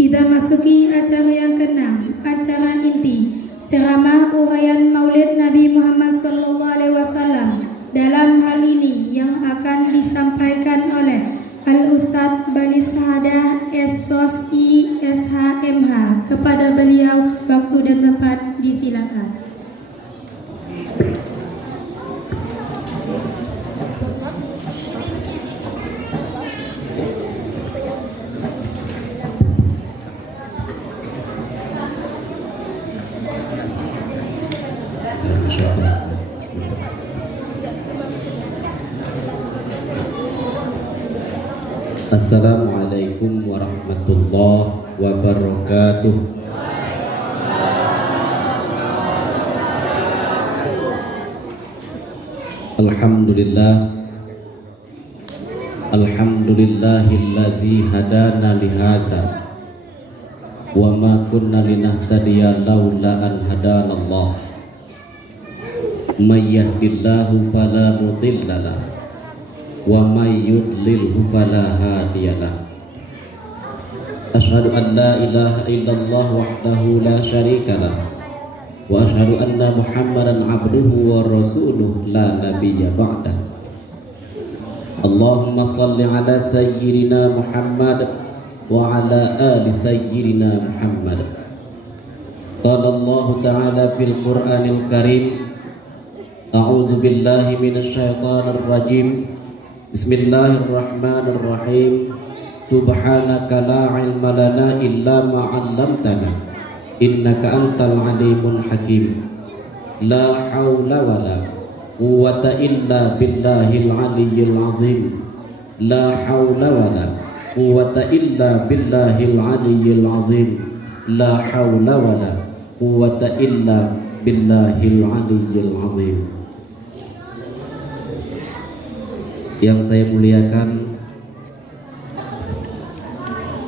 Kita masuki acara yang keenam, acara inti, ceramah uraian Maulid Nabi Muhammad SAW. Dalam hal ini yang akan disampaikan oleh Al-Ustadz Bani Sahadah SOSI SHMH. Kepada beliau waktu dan tempat disilakan. Assalamualaikum warahmatullahi wabarakatuh. Alhamdulillahilladzi hadana lihadza wa ma kunna linahtadiya laula an hadanallah. May yahdihillahu fala mudhillalah wa may yudlilhu fala hadiyalah. Asyhadu an la ilaha illallah wahdahu la syarikalah wa asyhadu anna Muhammadan abduhu wa rasuluh la nabiyya ba'dah. Allahumma shalli ala sayyidina Muhammad wa ala ali sayyidina Muhammad. Qala Allah ta'ala fil Qur'anil Karim, a'udzu billahi minasy syaithanir rajim. Bismillahirrahmanirrahim. Subhanaka la ilma lana illa ma 'allamtana innaka antal alimul hakim. La haula wala quwwata illa billahil aliyyil azim. La haula wala quwwata illa billahil aliyyil azim. La haula wala quwwata illa billahil aliyyil azim. Yang saya muliakan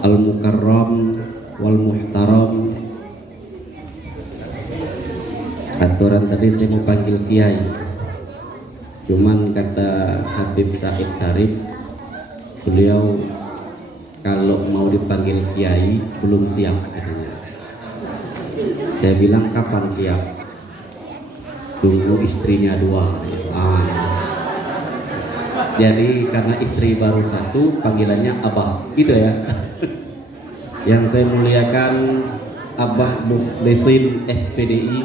Al-Mukarram wal Muhtaram. Aturan tadi saya mau panggil Kiai, cuman kata Habib Said Syarif, beliau kalau mau dipanggil Kiai belum siap katanya. Saya bilang kapan siap? Tunggu istrinya dua. Jadi karena istri baru satu, panggilannya Abah, gitu ya. Yang saya muliakan Abah Mukhlisin SPDI.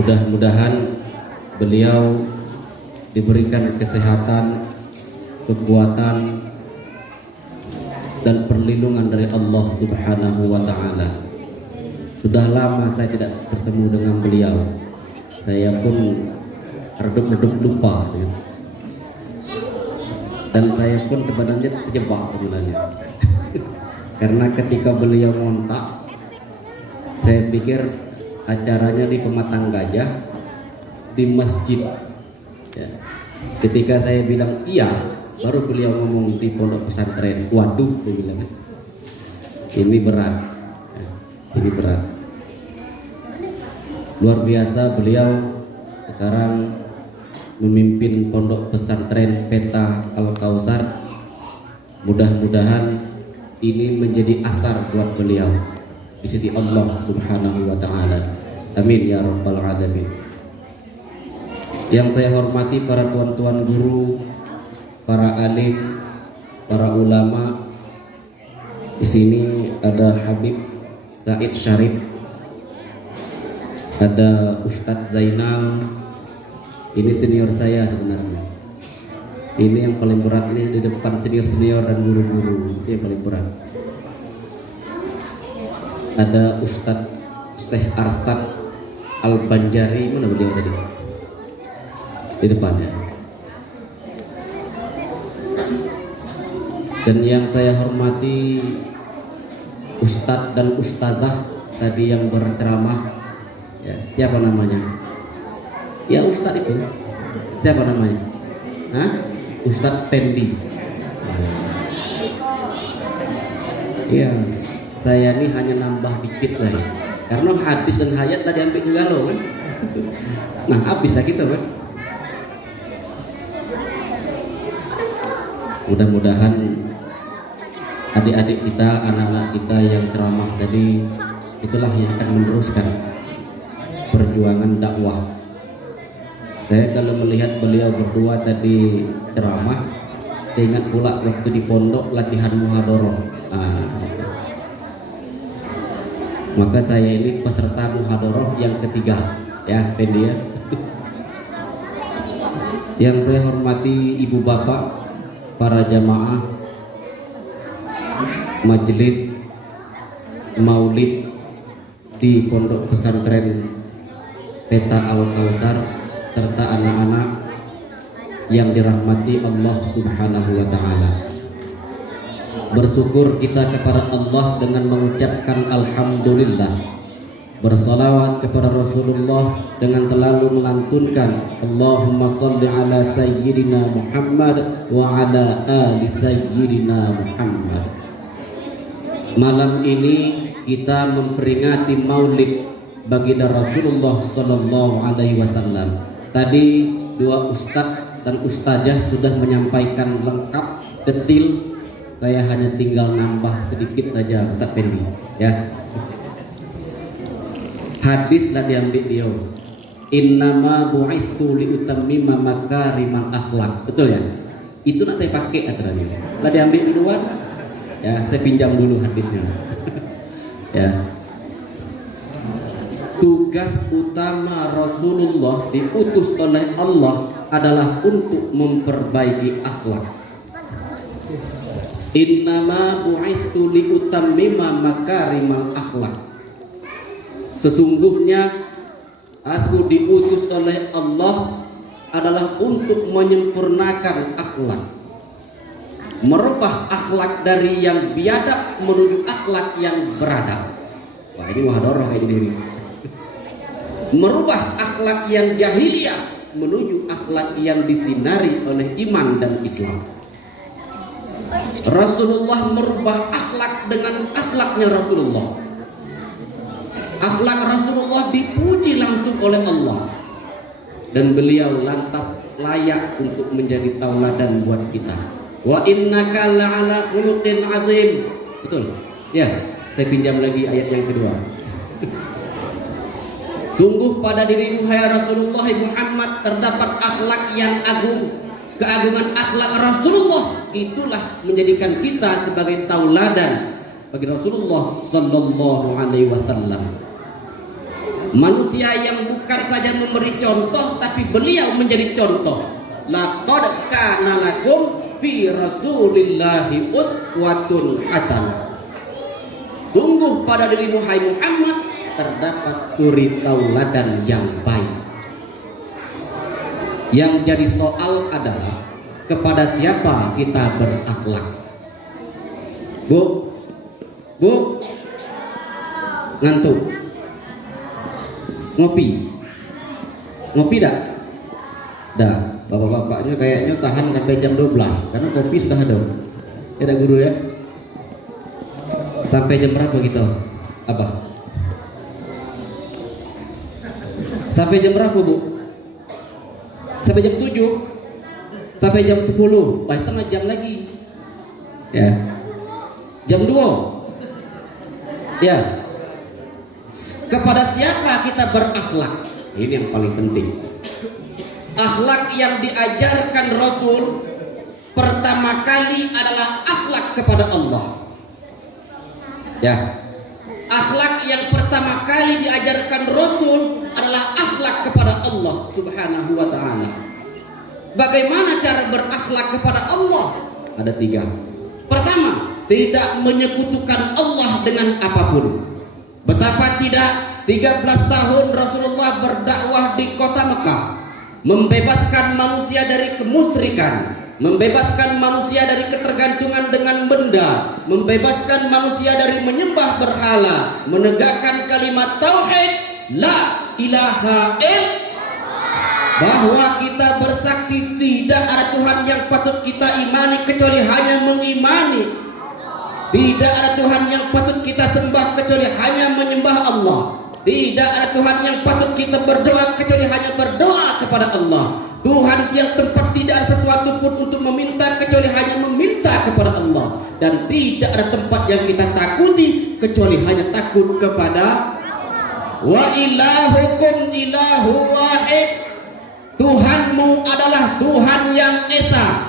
Mudah-mudahan beliau diberikan kesehatan, kekuatan, dan perlindungan dari Allah Subhanahu wa Ta'ala. Sudah lama saya tidak bertemu dengan beliau. Saya pun redup-redup lupa gitu. Dan saya pun sebenarnya terjebak sebenarnya. Karena ketika beliau ngontak, saya pikir acaranya di Pematang Gajah di masjid ya. Ketika saya bilang iya, baru beliau ngomong di pondok pesantren. Waduh, dia bilang ini berat ya, ini berat. Luar biasa beliau sekarang memimpin pondok pesantren Peta Al-Kausar. Mudah-mudahan ini menjadi asar buat beliau di sisi Allah Subhanahu wa Ta'ala. Amin ya rabbal alamin. Yang saya hormati para tuan-tuan guru, para alim, para ulama. Di sini ada Habib Said Syarif, ada Ustadz Zainal. Ini senior saya sebenarnya. Ini yang paling berat nih, di depan senior-senior dan guru-guru, itu yang paling berat. Ada Ustadz Syekh Arstad Al-Banjari, mana beliau tadi? Di depannya. Dan yang saya hormati Ustadz dan Ustazah tadi yang berceramah, ya, siapa namanya? Ya Ustadz itu, siapa namanya? Hah? Ustadz Pendi. Iya, saya ini hanya nambah dikit lah, karena hadis dan hayat tadi ambil juga loh kan. Nah habis lah kita kan. Mudah-mudahan adik-adik kita, anak-anak kita yang ceramah tadi, itulah yang akan meneruskan perjuangan dakwah. Saya kalau melihat beliau berdua tadi ceramah, saya ingat pula waktu di pondok latihan muhadharah. Maka saya ini peserta muhadharah yang ketiga, ya, Fendi ya. Yang saya hormati ibu bapak, para jamaah majelis maulid di Pondok Pesantren Peta Al-Kautsar serta anak-anak yang dirahmati Allah Subhanahu wa taala. Bersyukur kita kepada Allah dengan mengucapkan alhamdulillah. Bersalawat kepada Rasulullah dengan selalu melantunkan Allahumma salli ala sayyidina Muhammad wa ala ali sayyidina Muhammad. Malam ini kita memperingati maulid baginda Rasulullah sallallahu alaihi wasallam. Tadi dua ustadz dan ustazah sudah menyampaikan lengkap, detil. Saya hanya tinggal nambah sedikit saja, Ustaz Fendi, ya. Hadis lah diambil dia. Innama bu'istu liutammima makarimal akhlak. Betul ya? Itu nak saya pakai aturannya. Lah diambil duluan. Ya, saya pinjam dulu hadisnya. Ya. Tugas utama Rasulullah diutus oleh Allah adalah untuk memperbaiki akhlak. Innama bu'istu liutammima makarimal akhlak. Sesungguhnya aku diutus oleh Allah adalah untuk menyempurnakan akhlak, merubah akhlak dari yang biadab menuju akhlak yang beradab. Wah, ini muhadharah kayak gini. Merubah akhlak yang jahiliyah menuju akhlak yang disinari oleh iman dan Islam. Rasulullah merubah akhlak dengan akhlaknya Rasulullah. Akhlak Rasulullah dipuji langsung oleh Allah, dan beliau lantas layak untuk menjadi tauladan buat kita. Wa innaka la'ala khuluqin azim. Betul? Ya, saya pinjam lagi ayat yang kedua. Sungguh pada dirimu hai Rasulullah Muhammad terdapat akhlak yang agung. Keagungan akhlak Rasulullah itulah menjadikan kita sebagai tauladan bagi Rasulullah sallallahu alaihi wasallam. Manusia yang bukan saja memberi contoh, tapi beliau menjadi contoh. Laqad kana lakum fi Rasulillahi uswatun hasanah. Sungguh pada dirimu hai Muhammad terdapat suri tauladan yang baik. Yang jadi soal adalah kepada siapa kita berakhlak. Bu, ngantuk. Ngopi dak? Dah, bapak-bapaknya kayaknya tahan sampai jam 12 karena kopi sudah ada. Ada guru ya? Sampai jam berapa gitu? Apa? Sampai jam berapa, Bu? Sampai jam 7? Sampai jam 10? Setengah jam lagi. Ya. Jam 2? Ya. Kepada siapa kita berakhlak? Ini yang paling penting. Akhlak yang diajarkan Rasul pertama kali adalah akhlak kepada Allah. Ya. Akhlak yang pertama kali diajarkan Rasul adalah akhlak kepada Allah Subhanahu wa ta'ala. Bagaimana cara berakhlak kepada Allah? Ada 3. Pertama, tidak menyekutukan Allah dengan apapun. Betapa tidak, 13 tahun Rasulullah berdakwah di kota Mekah, membebaskan manusia dari kemusyrikan, membebaskan manusia dari ketergantungan dengan benda, membebaskan manusia dari menyembah berhala, menegakkan kalimat tauhid la ilaha illallah, bahwa kita bersaksi tidak ada Tuhan yang patut kita imani kecuali hanya mengimani. Tidak ada Tuhan yang patut kita sembah kecuali hanya menyembah Allah. Tidak ada Tuhan yang patut kita berdoa kecuali hanya berdoa kepada Allah. Tuhan yang tempat tidak ada sesuatu pun untuk meminta kecuali hanya meminta kepada Allah, dan tidak ada tempat yang kita takuti kecuali hanya takut kepada wa ilahukum ilahu wahid. Tuhanmu adalah Tuhan yang esa,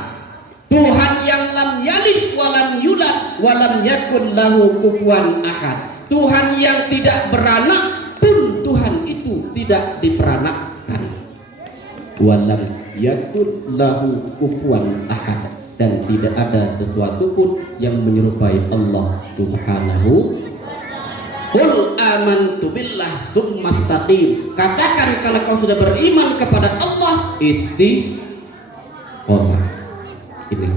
Tuhan yang lam yalid walam yulad walam yakun lahu kufuwan ahad. Tuhan yang tidak beranak pun Tuhan itu tidak diperanakkan. Walam yakun lahu kufuwan ahad, dan tidak ada sesuatu pun yang menyerupai Allah Subhanahu. Qul amantu billah tsumma istaqim. Katakan kalau kau sudah beriman kepada Allah, istiqomah. Ini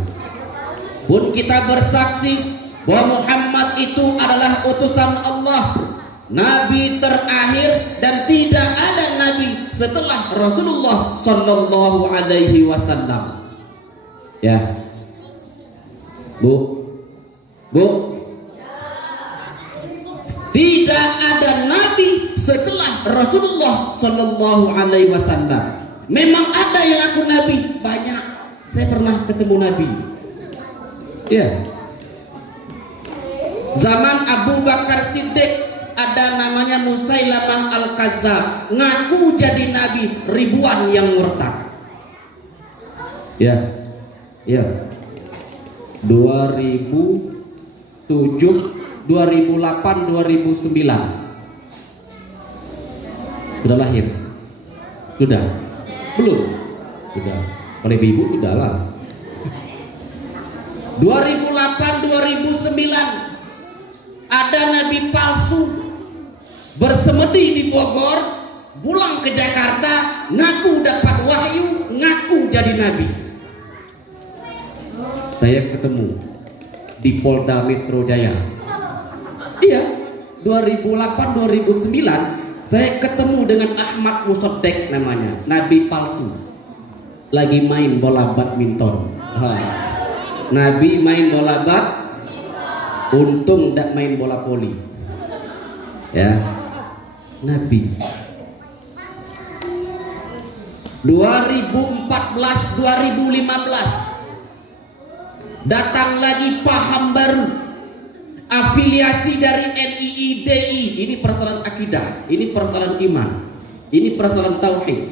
pun kita bersaksi bahwa Muhammad itu adalah utusan Allah, nabi terakhir, dan tidak ada nabi setelah Rasulullah sallallahu alaihi wasallam. Ya. Bu. Tidak ada nabi setelah Rasulullah sallallahu alaihi wasallam. Memang ada yang aku nabi, banyak. Saya pernah ketemu nabi. Ya. Zaman Abu Bakar Siddiq ada namanya Musailamah Al-Kazzab, ngaku jadi nabi, ribuan yang murtad. Ya. 2007 2008 2009 sudah lahir? Sudah? Belum? Sudah. Oleh ibu sudah lah. 2008 2009 ada nabi palsu bersemedi di Bogor, pulang ke Jakarta, ngaku dapat wahyu, ngaku jadi nabi. Saya ketemu di Polda Metro Jaya. Iya, 2008-2009 saya ketemu dengan Ahmad Musoddek namanya, nabi palsu. Lagi main bola badminton. Nabi main bola untung tidak main bola voli. Ya, nabi. 2014-2015 datang lagi paham baru, afiliasi dari NII DI. Ini persoalan akidah, ini persoalan iman, ini persoalan tauhid.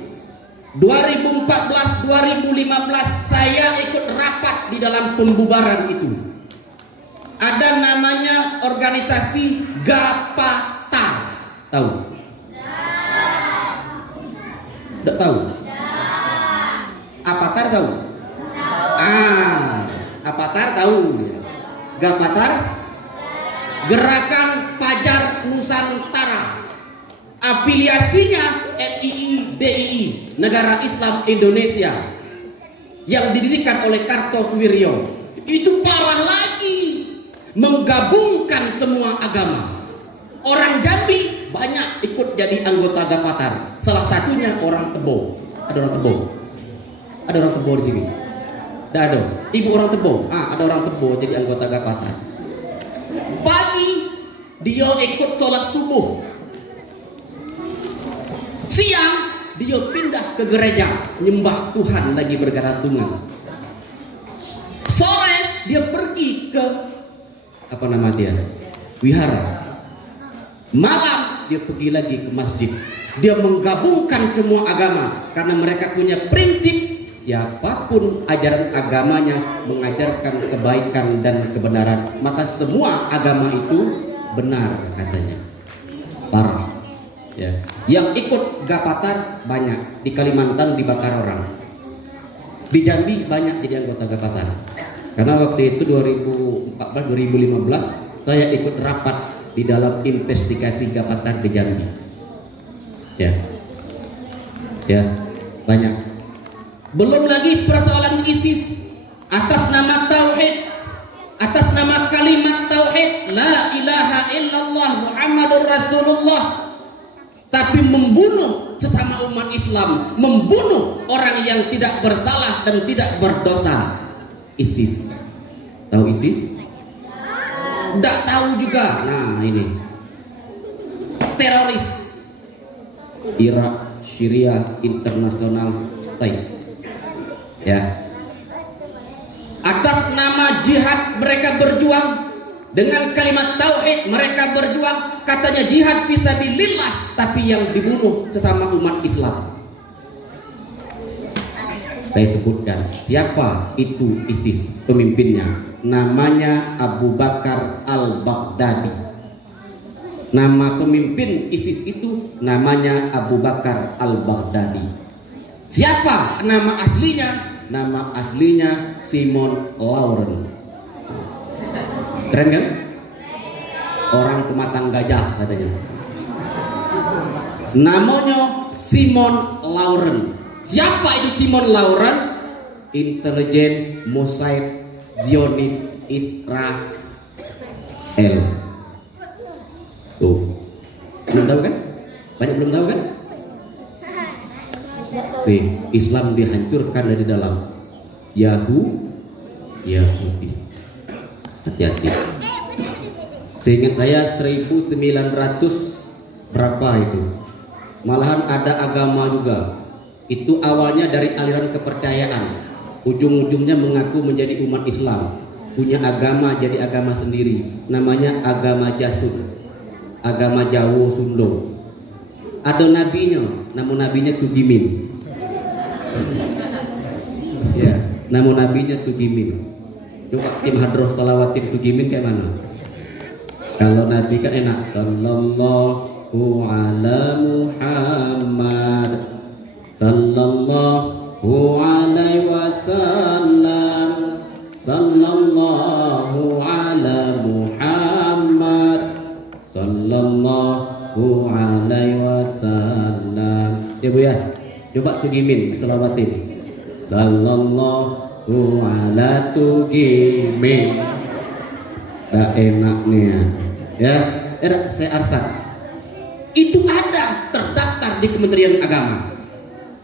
2014-2015 saya ikut rapat di dalam pembubaran itu. Ada namanya organisasi Gapatar. Tahu? Tidak tahu? Apatar tahu? Apatar tahu? Gapatar? Gerakan Fajar Nusantara. Afiliasinya NII DII, Negara Islam Indonesia, yang didirikan oleh Kartosuwiryo. Itu parah lagi, menggabungkan semua agama. Orang Jambi banyak ikut jadi anggota Gapatar. Salah satunya orang Tebo. Ada orang Tebo? Ada orang Tebo di sini? Tidak ada. Ibu orang Tebo? Ada orang Tebo jadi anggota Gapatar. Pagi dia ikut sholat subuh. Siang dia pindah ke gereja nyembah Tuhan lagi bergantungan. Sore dia pergi ke wihara. Malam dia pergi lagi ke masjid. Dia menggabungkan semua agama karena mereka punya prinsip, siapapun ajaran agamanya mengajarkan kebaikan dan kebenaran, maka semua agama itu benar katanya. Parah. Ya. Yang ikut Gapatar banyak. Di Kalimantan dibakar orang. Di Jambi banyak jadi anggota Gapatar. Karena waktu itu 2014-2015 saya ikut rapat di dalam investigasi Gapatar di Jambi. Ya, banyak. Belum lagi persoalan ISIS atas nama tauhid, atas nama kalimat tauhid la ilaha illallah Muhammadur Rasulullah, tapi membunuh sesama umat Islam, membunuh orang yang tidak bersalah dan tidak berdosa. ISIS. Tahu ISIS? Tidak tahu juga. Nah, ini teroris Irak, Syria, International State. Ya. Atas nama jihad mereka berjuang, dengan kalimat tauhid mereka berjuang, katanya jihad fisabilillah, tapi yang dibunuh sesama umat Islam. Saya sebutkan siapa itu ISIS, pemimpinnya namanya Abu Bakar al-Baghdadi. Nama pemimpin ISIS itu namanya Abu Bakar al-Baghdadi. Siapa nama aslinya? Nama aslinya Simon Lauren. Keren kan? Orang pematang gajah katanya. Namanya Simon Lauren. Siapa itu Simon Lauren? Intelijen Mossad Zionis Israel. Tuh, belum tahu kan? Banyak belum tahu kan? Nih, Islam dihancurkan dari dalam. Yahudi. Hati-hati. Seingat saya 1900 berapa itu? Malahan ada agama juga. Itu awalnya dari aliran kepercayaan. Ujung-ujungnya mengaku menjadi umat Islam. Punya agama, jadi agama sendiri. Namanya agama Jasun. Agama Jawa Sunda. Ada nabinya, nama nabinya Tugimin. Ya, nama nabinya Tugimin. Coba tim hadroh salawatin Tugimin kayak mana? Kalau nabi kan enak. Sallallahu ala Muhammad, sallallahu alaihi wasallam, sallallahu ala Muhammad, sallallahu alaihi wasallam. Ya Bu ya, coba Tugimin salawatin. Sallallahu ala Tugimin. Dah enak nih ya. Saya arsak. Itu ada terdaftar di Kementerian Agama.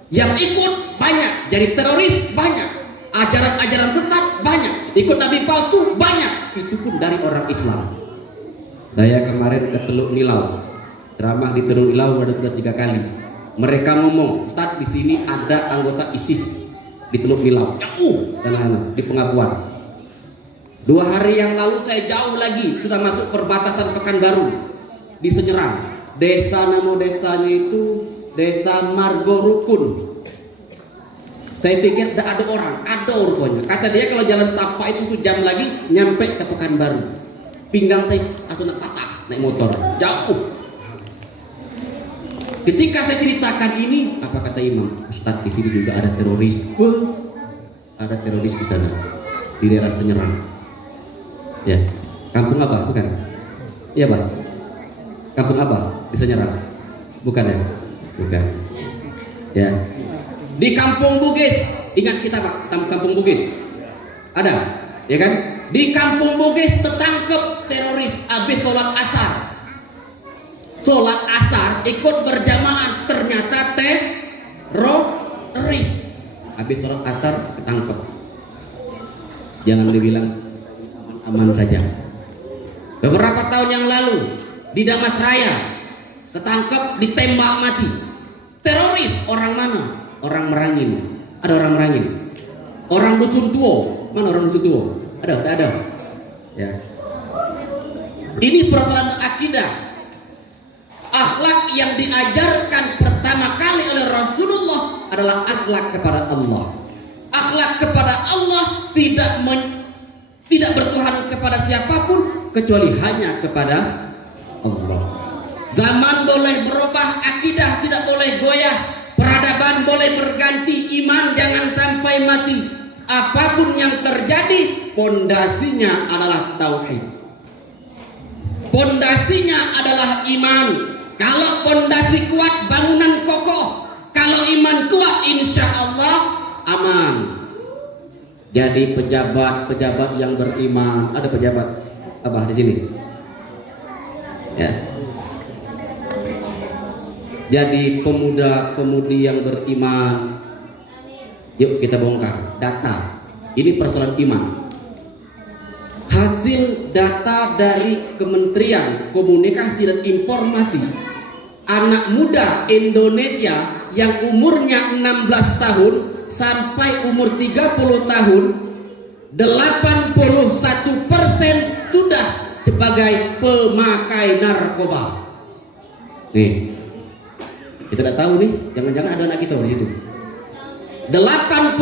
Yang ikut banyak, jadi teroris banyak, ajaran-ajaran sesat banyak, ikut nabi palsu banyak. Itu pun dari orang Islam. Saya kemarin ke Teluk Nilau, ceramah di Teluk Nilau udah 3 kali. Mereka ngomong, Ustaz di sini ada anggota ISIS di Teluk Nilau, jauh sana di pengakuan. 2 hari yang lalu saya jauh lagi, sudah masuk perbatasan Pekanbaru di Senyerang. Nama desanya itu Desa Margo Rukun. Saya pikir tidak ada orang, ada rupanya. Kata dia kalau jalan setapak itu 1 jam lagi nyampe ke Pekanbaru. Pinggang saya asal patah naik motor, jauh. Ketika saya ceritakan ini, apa kata imam? Ustaz di sini juga ada teroris. Wah, ada teroris di sana di daerah Senyerang. Ya, kampung apa? Bukan? Iya Pak. Kampung apa? Di Senyerang? Bukan ya? Bukan. Ya. Di Kampung Bugis, ingat kita Pak, Kampung Bugis. Ada, ya kan? Di Kampung Bugis tertangkap teroris habis sholat asar. Sholat asar ikut berjamaah, ternyata teroris. Habis sholat asar ketangkep. Jangan dibilang aman saja. Beberapa tahun yang lalu di Damas Raya ketangkep, ditembak mati. Teroris orang mana? Orang Merangin. Ada orang Merangin. Orang Dusun Tuo. Mana orang Dusun Tuo? Ada. Ya. Ini persoalan akidah. Akhlak yang diajarkan pertama kali oleh Rasulullah adalah akhlak kepada Allah. Akhlak kepada Allah tidak bertuhan kepada siapapun kecuali hanya kepada Allah. Zaman boleh berubah, akidah tidak boleh goyah, peradaban boleh berganti, iman jangan sampai mati. Apapun yang terjadi, pondasinya adalah tauhid. Pondasinya adalah iman. Kalau pondasi kuat, bangunan kokoh. Kalau iman kuat, insya Allah aman. Jadi pejabat yang beriman, ada pejabat apa di sini? Ya. Jadi pemuda-pemudi yang beriman. Yuk kita bongkar data. Ini persoalan iman. Hasil data dari Kementerian Komunikasi dan Informasi, anak muda Indonesia yang umurnya 16 tahun sampai umur 30 tahun, 81% sudah sebagai pemakai narkoba. Nih, kita tidak tahu nih, jangan-jangan ada anak kita di situ. 81%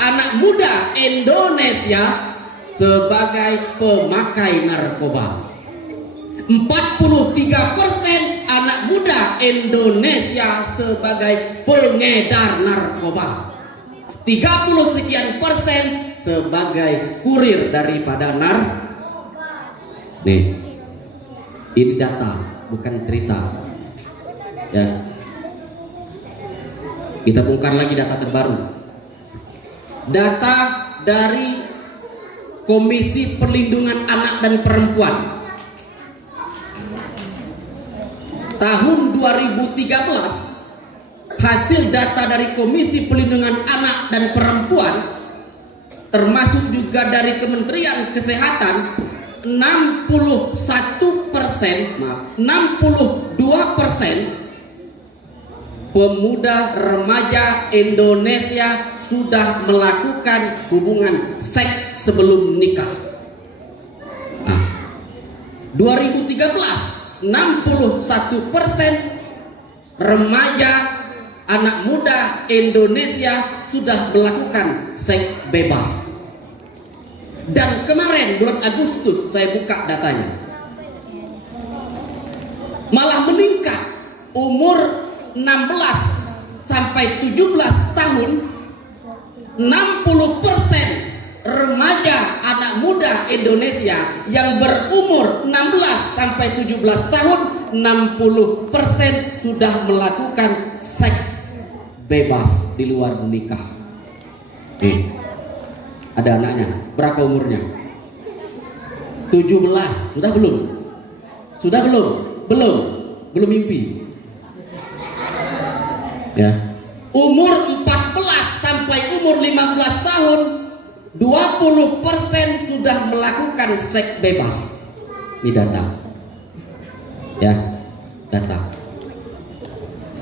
anak muda Indonesia sebagai pemakai narkoba. 43% anak muda Indonesia sebagai pengedar narkoba. 30 sekian persen sebagai kurir daripada narkoba. Nih, ini data, bukan cerita. Ya, kita bongkar lagi data terbaru. Data dari Komisi Perlindungan Anak dan Perempuan tahun 2013, hasil data dari Komisi Perlindungan Anak dan Perempuan termasuk juga dari Kementerian Kesehatan, 62% pemuda remaja Indonesia sudah melakukan hubungan seks sebelum nikah. Nah, 2013 61% remaja anak muda Indonesia sudah melakukan seks bebas. Dan kemarin bulan Agustus saya buka datanya, malah meningkat umur 16 sampai 17 tahun, 60% remaja anak muda Indonesia yang berumur 16 sampai 17 tahun, 60% sudah melakukan seks bebas di luar nikah. Ada anaknya, berapa umurnya? 17, sudah belum? Sudah belum? Belum mimpi. Ya. Umur 14 sampai umur 15 tahun, 20% sudah melakukan seks bebas. Ini data. Ya, data.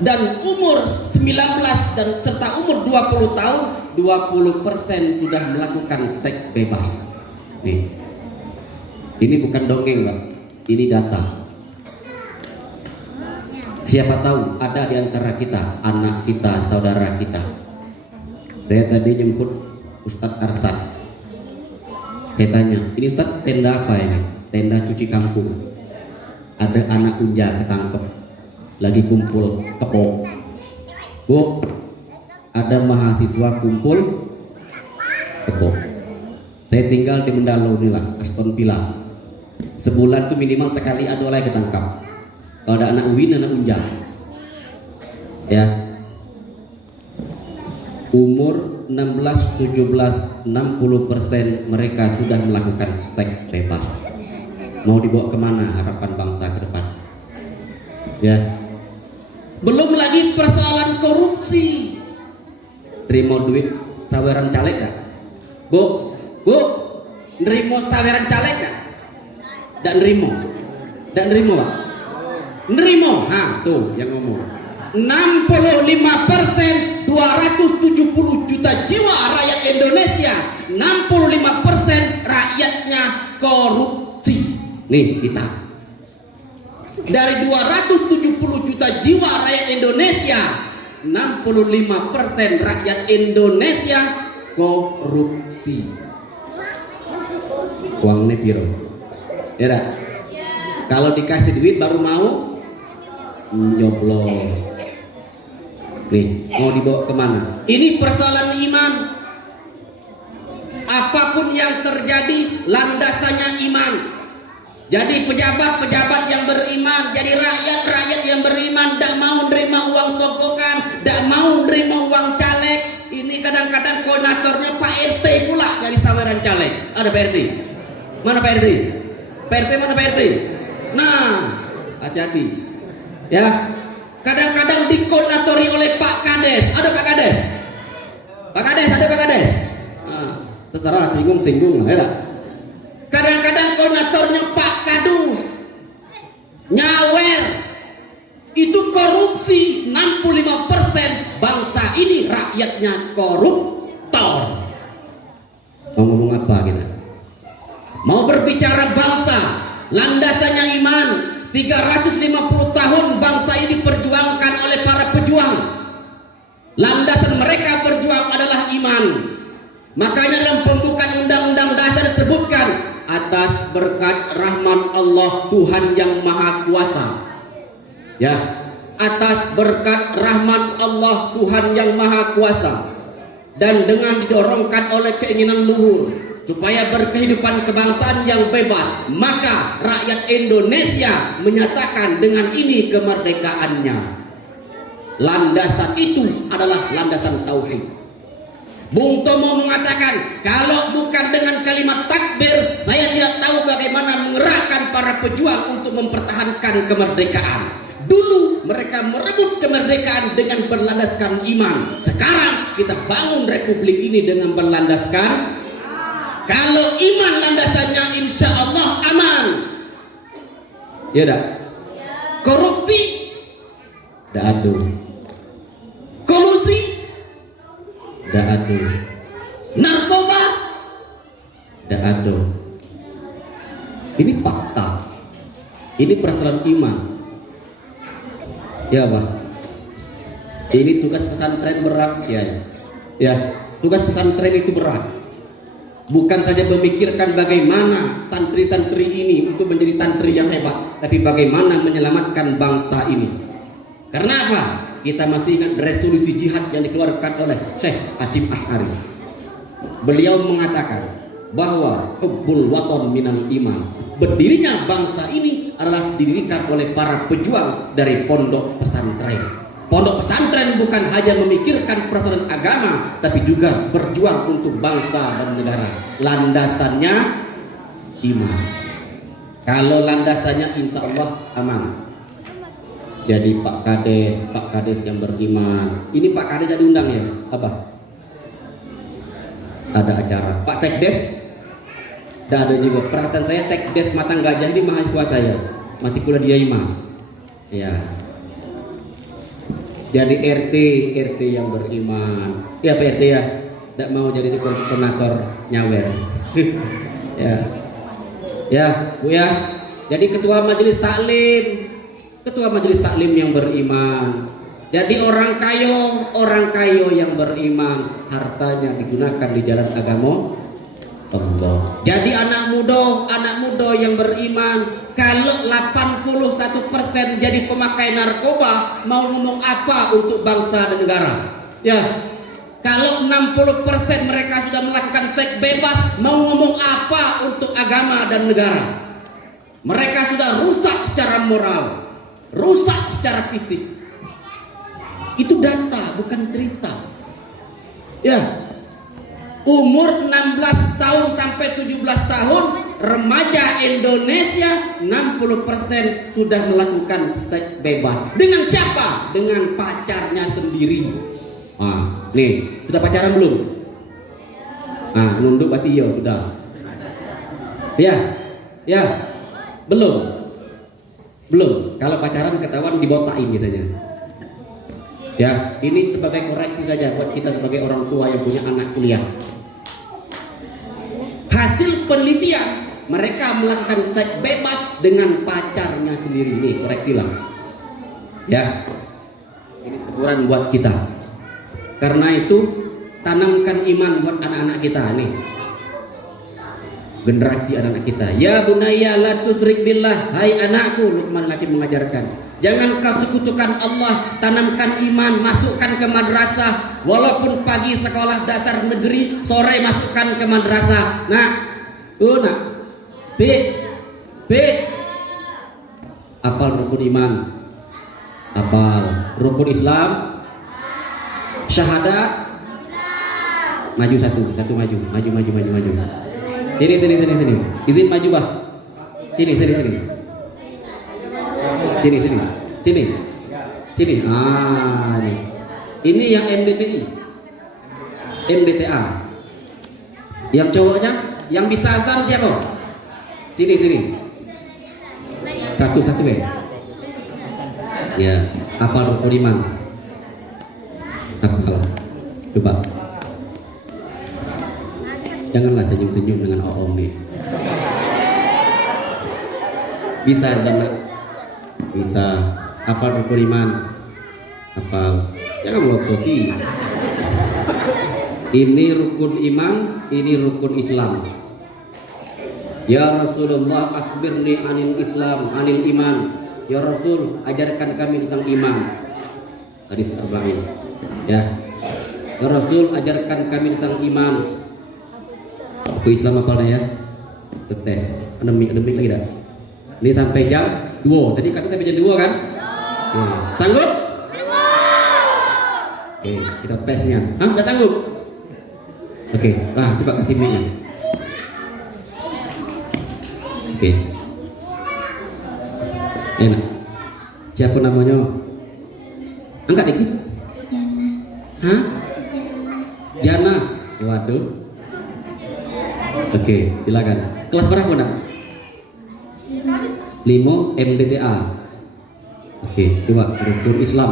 Dan umur 19 dan serta umur 20 tahun, 20% sudah melakukan seks bebas. Nih. Ini bukan dongeng, Pak. Ini data. Siapa tahu ada di antara kita, anak kita, saudara kita. Saya tadi jemput Ustadz Arsad. Saya tanya, ini Ustadz tenda apa ini? Tenda cuci kampung. Ada anak unja ketangkep, lagi kumpul kepok. Bu, ada mahasiswa kumpul kepok. Saya tinggal di Mendalo inilah, Aston Villa. Sebulan tuh minimal sekali ada oleh ketangkap. Kalau ada anak UIN, anak unja, ya, umur 16, 17, 60% mereka sudah melakukan seks bebas. Mau dibawa kemana harapan bangsa ke depan? Ya, belum lagi persoalan korupsi. Terima duit saweran caleg gak? Bu, nerimo saweran caleg gak? Dan nerimo Pak. Nerimo, tuh yang ngomong 65%, 270 juta jiwa rakyat Indonesia, 65% rakyatnya korupsi. Nih kita, dari 270 juta jiwa rakyat Indonesia, 65% rakyat Indonesia korupsi. Uangnya piro? Ya dah. Kalau dikasih duit baru mau nyoblos. Nih, mau dibawa kemana? Ini persoalan iman. Apapun yang terjadi, landasannya iman. Jadi pejabat-pejabat yang beriman, jadi rakyat-rakyat yang beriman, tidak mau nerima uang sogokan, tidak mau nerima uang caleg. Ini kadang-kadang koordinatornya Pak RT pula dari saweran caleg. Ada Pak RT? Mana Pak RT? Pak RT mana Pak RT? Nah, hati-hati. Ya, kadang-kadang dikoordinatori oleh Pak Kades. Ada Pak Kades? Pak Kades, ada Pak Kades? Nah, terserah, singgung lah, ya. Kadang-kadang koordinatornya Pak Kadus. Nyawer. Itu korupsi. 65% bangsa ini rakyatnya koruptor. Mau ngomong apa kita? Mau berbicara bangsa, landasannya iman. 350 tahun bangsa ini diperjuangkan oleh para pejuang. Landasan mereka berjuang adalah iman. Makanya dalam pembukaan Undang-Undang Dasar disebutkan, atas berkat rahmat Allah Tuhan yang Maha Kuasa. Ya, atas berkat rahmat Allah Tuhan yang Maha Kuasa, dan dengan didorongkan oleh keinginan luhur supaya berkehidupan kebangsaan yang bebas, maka rakyat Indonesia menyatakan dengan ini kemerdekaannya. Landasan itu adalah landasan tauhid. Bung Tomo mengatakan, kalau bukan dengan kalimat takbir, saya tidak tahu bagaimana mengerahkan para pejuang untuk mempertahankan kemerdekaan. Dulu mereka merebut kemerdekaan dengan berlandaskan iman. Sekarang kita bangun republik ini dengan berlandaskan, kalau iman landasannya insya Allah aman. Ya dah. Korupsi, dah aduh. Kolusi, dah aduh. Narkoba, dah aduh. Ini fakta. Ini persoalan iman. Ya Pak. Ini tugas pesantren berat ya. Ya, tugas pesantren itu berat. Bukan saja memikirkan bagaimana santri-santri ini untuk menjadi santri yang hebat, tapi bagaimana menyelamatkan bangsa ini. Karena apa? Kita masih ingat resolusi jihad yang dikeluarkan oleh Syekh Hasyim Asy'ari. Beliau mengatakan bahwa hubbul waton minal iman. Berdirinya bangsa ini adalah didirikan oleh para pejuang dari pondok pesantren. Pondok pesantren bukan hanya memikirkan persoalan agama, tapi juga berjuang untuk bangsa dan negara. Landasannya iman. Kalau landasannya insya Allah aman. Jadi Pak Kades yang beriman. Ini Pak Kades jadi undang ya? Apa? Ada acara. Pak Sekdes? Tidak ada juga. Perasaan saya Sekdes Matang Gajah ini mahasiswa saya. Masih kuliah di IAIMA. Ya. Jadi RT yang beriman. Ya Pak RT ya. Tidak mau jadi koordinator nyawer. Ya. Ya Bu ya. Jadi ketua majelis taklim. Ketua majelis taklim yang beriman. Jadi orang kayo yang beriman, hartanya digunakan di jalan agama Allah. Jadi anak muda yang beriman. Kalau 81% jadi pemakai narkoba, mau ngomong apa untuk bangsa dan negara? Ya. Kalau 60% mereka sudah melakukan seks bebas, mau ngomong apa untuk agama dan negara? Mereka sudah rusak secara moral, rusak secara fisik. Itu data, bukan cerita. Ya. Umur 16 tahun sampai 17 tahun remaja Indonesia 60% sudah melakukan seks bebas. Dengan siapa? Dengan pacarnya sendiri. Nih, sudah pacaran belum? Nunduk berarti ya sudah. Ya. Belum. Kalau pacaran ketahuan dibotain biasanya. Ya, ini sebagai koreksi saja buat kita sebagai orang tua yang punya anak kuliah. Hasil penelitian, mereka melakukan seks bebas dengan pacarnya sendiri. Nih, koreksilah. Ya. Ini teguran buat kita. Karena itu, tanamkan iman buat anak-anak kita nih. Generasi anak-anak kita. Ya bunayya la tusyrik billah. Hai anakku, Luqman Hakim mengajarkan. Jangan kau sekutukan Allah, tanamkan iman, masukkan ke madrasah. Walaupun pagi sekolah dasar negeri, sore masukkan ke madrasah. Nak, B. Apal rukun iman, apal rukun Islam, syahadat, maju satu maju. Sini. Izin maju bah. Sini. Nih. Ini yang MDTA. Yang cowoknya, yang bisa azan siapa? Sini. Satu ya. Ya, apa rukun iman? Hafal. Coba. Janganlah senyum-senyum dengan Om nih. Bisa Zana? Bisa. Hafal rukun iman. Hafal. Jangan melototi. Ini rukun iman, ini rukun Islam. Ya Rasulullah, akhbirni anil Islam, anil iman. Ya Rasul, ajarkan kami tentang iman. Hadis arba'in. Ya. Ya Rasul, ajarkan kami tentang iman. Aku Islam apa ya? Tes. Ada mic lagi dah. Ini sampai jam 2. Tadi kata sampai jam 2 kan? Oke. Sanggup? Oke, kita tesnya. Hah, enggak sanggup? Oke, coba kasih mic-nya. Oke. Enak. Siapa namanya? Angkat dikit. Jana. Hah? Jana. Waduh. Oke, silakan. Kelas berapa nak? 5 MDTA. Oke, coba rukun Islam.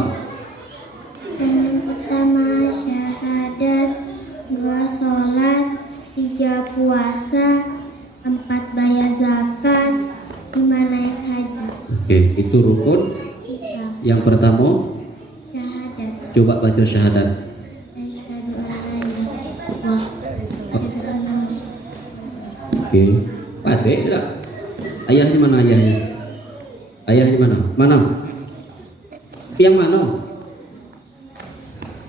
Yang pertama syahadat, 2 sholat, 3 puasa, 4 bayar zakat, 5 naik haji. Oke, itu rukun. Islam. Yang pertama, Syahadat. coba baca syahadat. Asyhadu an la ilaha illallah. Asyhadu anna Oke, Pade tidak? Ayahnya mana ayahnya? Ayahnya mana? Mana? Yang mana?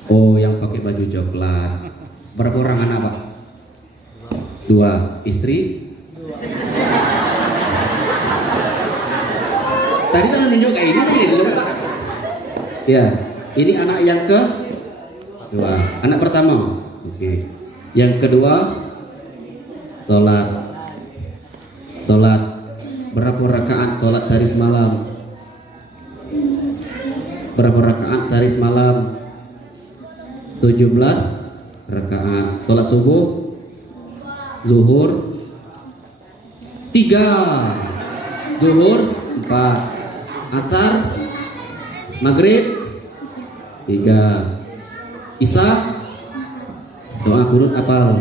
Oh, yang pakai baju coklat. Berapa orang anak Pak? 2. Istri? Tadi kan nunjuk kayak ini dulu Pak. Ya, ini anak yang ke 2. Anak pertama. Oke. Yang kedua, sholat berapa rakaat sholat sehari semalam? Berapa rakaat sehari semalam? 17 rakaat. Sholat subuh, zuhur 3, zuhur 4, asar, maghrib 3, isya, doa kunut apal?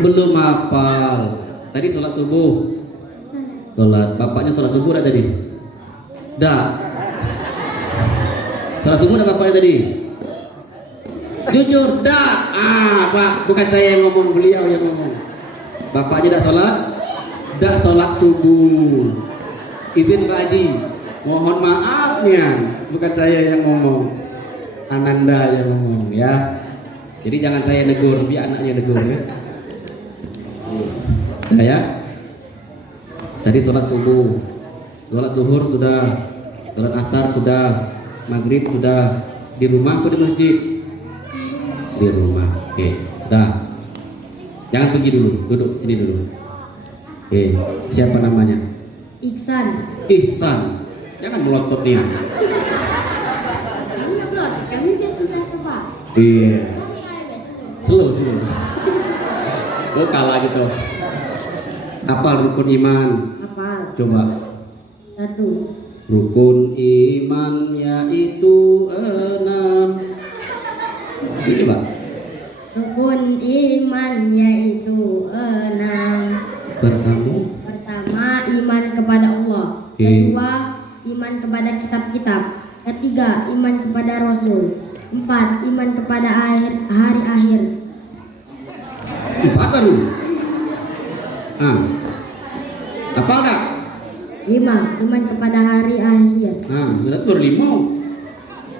Belum hafal. Tadi sholat subuh. Sholat. Bapaknya sholat subuh dah tadi? Dah. Sholat subuh dah bapaknya tadi? Jujur, dah. Pak, bukan saya yang ngomong, beliau yang ngomong. Bapaknya dah sholat? Dah sholat subuh. Izin Pak Haji. Mohon maafnya, bukan saya yang ngomong. Ananda yang ngomong ya. Jadi jangan saya negur, biar anaknya negur ya. Nah ya, tadi sholat subuh, sholat zuhur sudah, sholat asar sudah, maghrib sudah. Di rumah atau di masjid? Di rumah. Oke, dah. Jangan pergi dulu, duduk sini dulu. Oke, siapa namanya? Ihsan. Ihsan. Jangan melotot nih. Kami biasa-biasa Pak. Iya. Slow. Oh kalah gitu. Apa rukun iman? Apa? Coba. 1. Rukun iman yaitu 6. Ini coba. Rukun iman yaitu 6. Pertama, iman kepada Allah. Oke. Kedua, iman kepada kitab-kitab. Ketiga, iman kepada Rasul. 4, iman kepada hari akhir. 4 baru. Apa enggak? 5, iman kepada hari akhir. Sudah tur 5.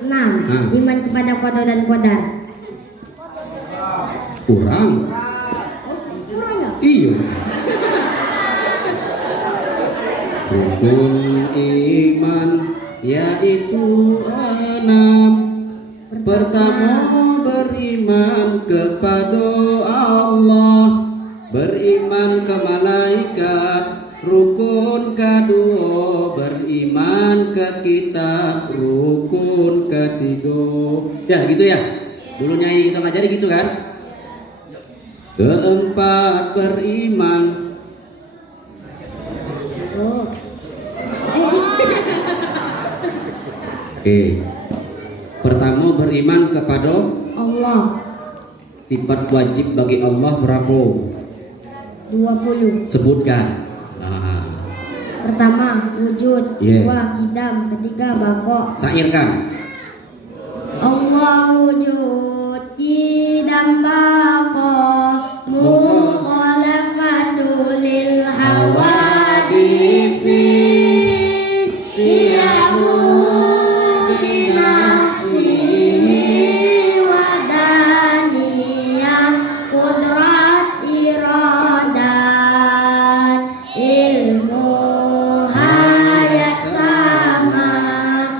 6, iman kepada qada dan qadar. Kurang. Kurang ya? Iya. Rukun iman yaitu 6. Pertama, beriman kepada Allah, beriman ke malaikat. Rukun kedua, beriman ke kitab. Rukun ketiga, ya gitu ya. Dulu Nyai kita ngajari gitu kan. Keempat, beriman. Oke. Pertama, beriman kepada Allah. sifat wajib bagi Allah berapa? 20. Sebutkan. Nah, Pertama, wujud. Yeah. Dua, kidam. Ketiga, bako. syairkan. Allah wujud, kidam, bako. Mukhalafatu lil hawadisi. Iyamu binafsihi wadaniyah kudrat iradat ilmu hayat sama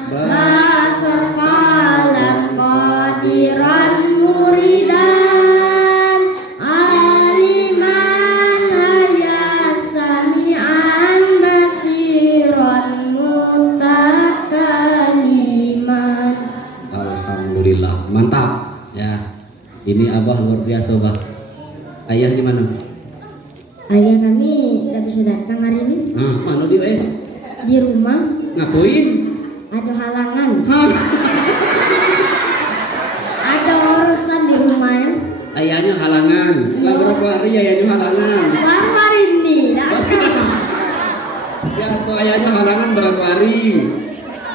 basar kalam qadiran muridan aliman hayat sami'an basiran mutakaliman. Alhamdulillah, mantap ya. Ini abah luar biasa, bah. Ayah gimana? Ayah kami tidak bisa datang hari ini. Mana dia? Di rumah Ngapain? ada halangan. Hah? Ada urusan di rumahnya. Ayahnya halangan. Lah berapa hari ayahnya halangan? Baru hari ini datang. Ya, tuh ayahnya halangan berapa hari?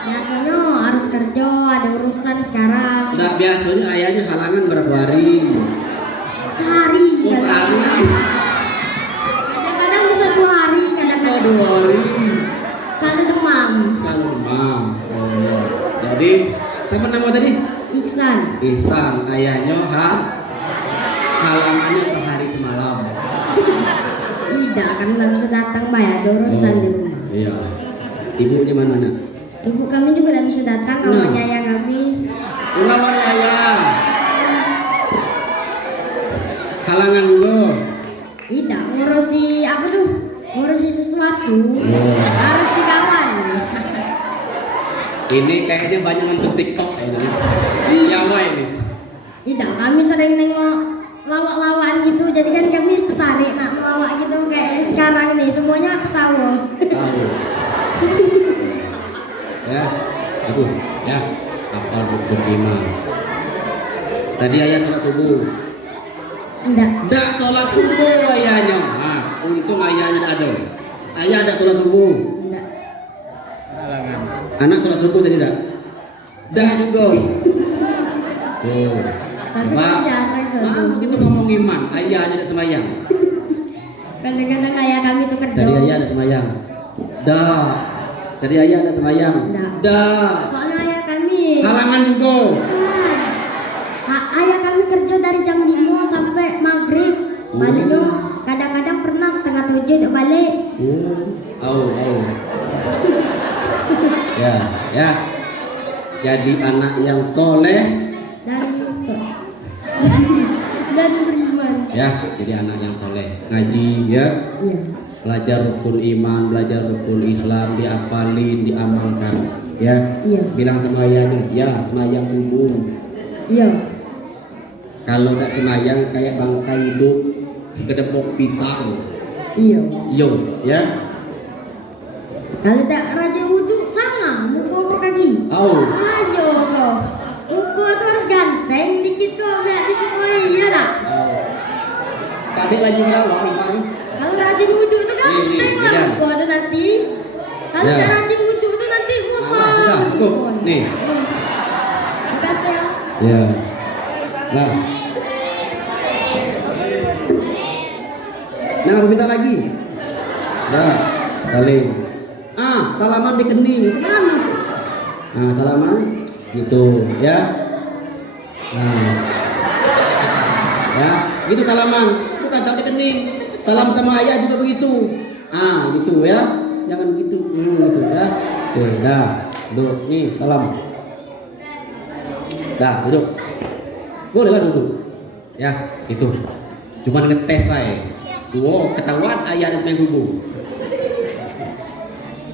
Biasanya harus kerja, ada urusan sekarang. Enggak, biasanya ayahnya halangan berapa hari? Sehari. Oh, hari. Kadang-kadang bisa 2 hari, Oh, kadang-kadang 2 hari. kalau demam. Kalau demam. Oh, iya. Jadi, siapa nama tadi? Iksan. Ihsan. Ayahnya halangannya sehari semalam. Tidak, kami nggak bisa datang, Pak ya. Ada urusan di rumah. Iya. Ibunya mana, Nak? Ibu kami juga tidak bisa datang, Nah. awalnya ayah kami. Ulawan ayah. Halangan dulu. Tidak, ngurusi apa tuh? Ngurusi sesuatu. Oh. Harus dikawal. Ini kayaknya banyak nonton TikTok ini. Iya. Yawa ini. Tidak, kami sering nengok lawak-lawakan gitu. Jadi kan kami tertarik nak melawak gitu kayak sekarang ini. Semuanya ketawa. Tahu. Ya, bagus. Ya, apa rukun iman? Tadi ayah sholat subuh. Enggak. Enggak sholat subuh ayahnya. Nah, untung ayahnya ada. Ayah ada sholat subuh. Enggak. Anak sholat subuh tadi enggak? Enggak juga. Tuh. Tapi Coba. kan jarang sholat Mana subuh. kita ngomong iman? Ayahnya ada semayang. Kadang-kadang ayah kami tuh kerja. Tadi ayah ada semayang. Dah. Tadi ayah ada semayang. Dah. Dah. Soalnya ayah kami. Halangan juga. Ayah kami kerja dari jam 5 sampai maghrib. Baliknya kadang-kadang pernah setengah 7 udah balik. Oh. Ya. Jadi anak yang soleh. Dan beriman. Ya, jadi anak yang soleh. Ngaji ya. Iya. Belajar rukun iman, belajar rukun Islam, diapalin, diamalkan. Ya. Iya. Bilang sama ayahnya, ya semayang subuh. Iya. Kalau tak semayang kayak bangkai hidup gedebok pisang. Iya. Yo, ya. Kalau tak rajin wudhu sama muka kaki. Oh. Ayo kau. Muka tuh harus ganteng dikit kok biar disukai iya tak? Tadi lagi ngawak namanya. Kalau rajin wudhu tuh ganteng Iya. lah muka tuh nanti. Kalau Ya. tak rajin wudhu tuh nanti musang. Sudah, cukup. Nih. Makasih ya. Ya. Nah. Nah, minta lagi. Dah, saling. Salaman di kening. Mana? Nah, salaman gitu, ya. Nah. Ya, gitu salaman. Itu kagak di kening. Salam sama ayah juga begitu. Gitu ya. Jangan begitu. Gitu ya. Tuh, dah. Duduk nih, salam. Dah, duduk. Boleh duduk. Ya, itu. Cuman ngetes bae. Wow, ketahuan ayah ada main subuh.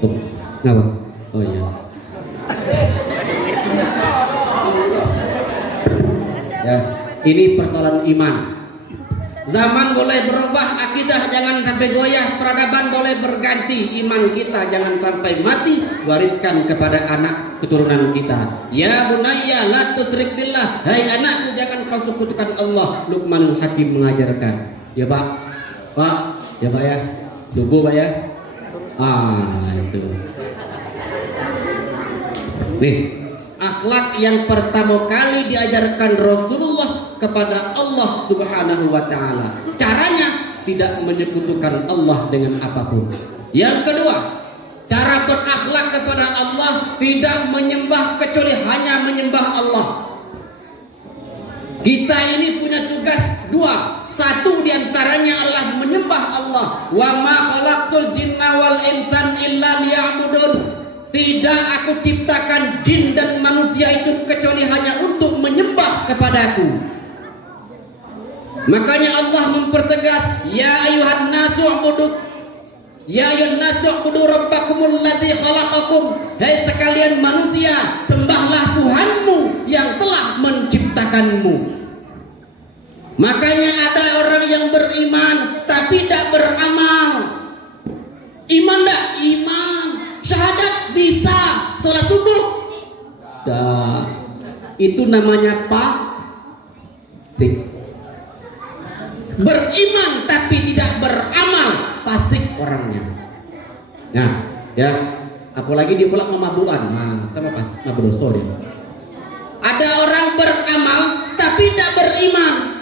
Tuh, ngapa? Oh iya. Ya, ini persoalan iman. Zaman boleh berubah, akidah jangan sampai goyah, peradaban boleh berganti, iman kita jangan sampai mati. Wariskan kepada anak keturunan kita. Ya bunayya la tusyrik billah. Hai anakku, jangan kau sekutukan Allah. Luqmanul Hakim mengajarkan. Ya Pak, ya Pak ya. Subuh Pak ya. Itu. Nih, akhlak yang pertama kali diajarkan Rasulullah kepada Allah Subhanahu wa taala. Caranya tidak menyekutukan Allah dengan apapun. Yang kedua, cara berakhlak kepada Allah tidak menyembah kecuali hanya menyembah Allah. Kita ini punya tugas dua. Satu diantaranya adalah menyembah Allah. Wa ma khalaqtul jinna wal insan illa liya'budun. Tidak aku ciptakan jin dan manusia itu kecuali hanya untuk menyembah kepadaku. Makanya Allah mempertegas, ya ayuhan nasu ubudu, ya ayuhan nasu ubudu rabbakumul ladzi khalaqakum. Hai sekalian manusia, sembahlah Tuhanmu yang telah menciptakanmu. Makanya ada orang yang beriman tapi tidak beramal. Iman tak? Iman. Syahadat bisa, sholat subuh. Dah. Itu namanya fasik. Beriman tapi tidak beramal, fasik orangnya. Nah, ya, apalagi dia pula memabukan. Nah, sama pas mabudoso dia. Ada orang beramal tapi tidak beriman.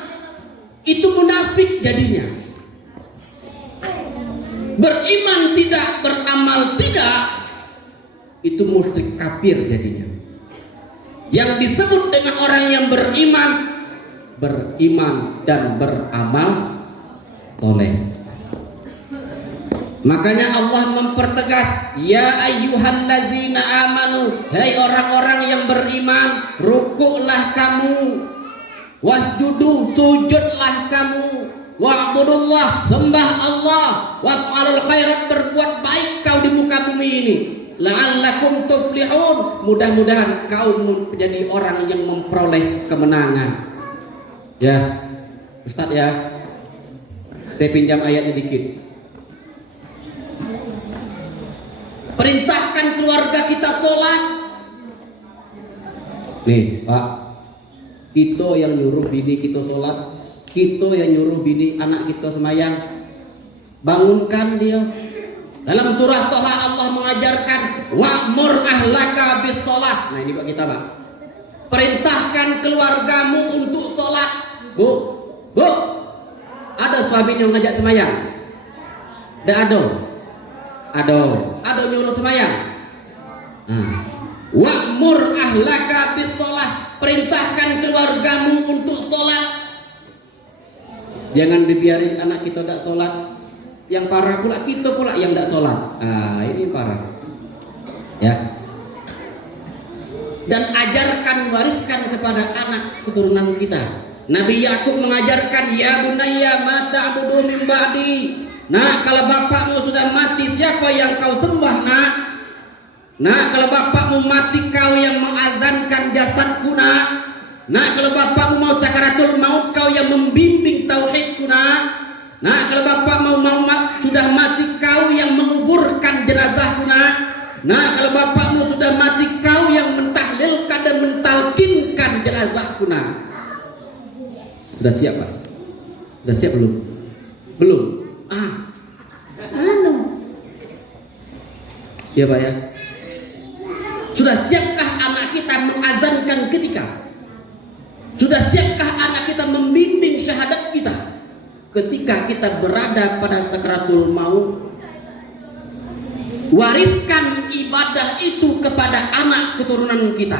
Itu munafik jadinya. Beriman tidak, beramal tidak, itu musyrik kafir jadinya. Yang disebut dengan orang yang beriman dan beramal soleh. Makanya Allah mempertegas, ya ayyuhallazina amanu, hai orang-orang yang beriman, rukuklah kamu, wasjudu, sujudlah kamu, wa'budullah, sembah Allah, waf'alul khairat, berbuat baik kau di muka bumi ini, la'allakum tuflihun, mudah-mudahan kau menjadi orang yang memperoleh kemenangan. Ya, Ustaz ya, saya pinjam ayatnya dikit. Perintahkan keluarga kita sholat. Nih Pak, kita yang nyuruh bini kita sholat, kita yang nyuruh bini anak kita semayang. Bangunkan dia. Dalam surah Toha Allah mengajarkan wa'mur ahlaka bis sholat. Nah ini Pak kita Pak, perintahkan keluargamu untuk sholat. Bu, ada suaminya yang ngajak semayang? Dah ada nyuruh semayang. Wa'mur ahlaka bis sholat, perintahkan keluargamu untuk sholat. Jangan dibiarin anak kita tidak sholat. Yang parah pula kita pula yang tidak sholat. Ini parah. Ya. Dan ajarkan, wariskan kepada anak keturunan kita. Nabi Yakub mengajarkan, ya bunayya ma ta'budu min ba'di. Nah, kalau bapakmu sudah mati, siapa yang kau sembah, nak? Nah, kalau bapakmu mati, kau yang mengazankan jasadku, nak. Nah, kalau bapakmu mau sakaratul maut, kau yang membimbing tauhidku, nak. Nah, kalau bapakmu sudah mati, kau yang menguburkan jenazahku, nak. Nah, kalau bapakmu sudah mati, kau yang mentahlilkan dan mentalkinkan jenazahku, nak. Sudah siap Pak? Sudah siap belum? Belum? Ya Pak ya. Sudah siapkah anak kita mengazankan ketika? Sudah siapkah anak kita membimbing syahadat kita ketika kita berada pada sakaratul maut? Wariskan ibadah itu kepada anak keturunan kita.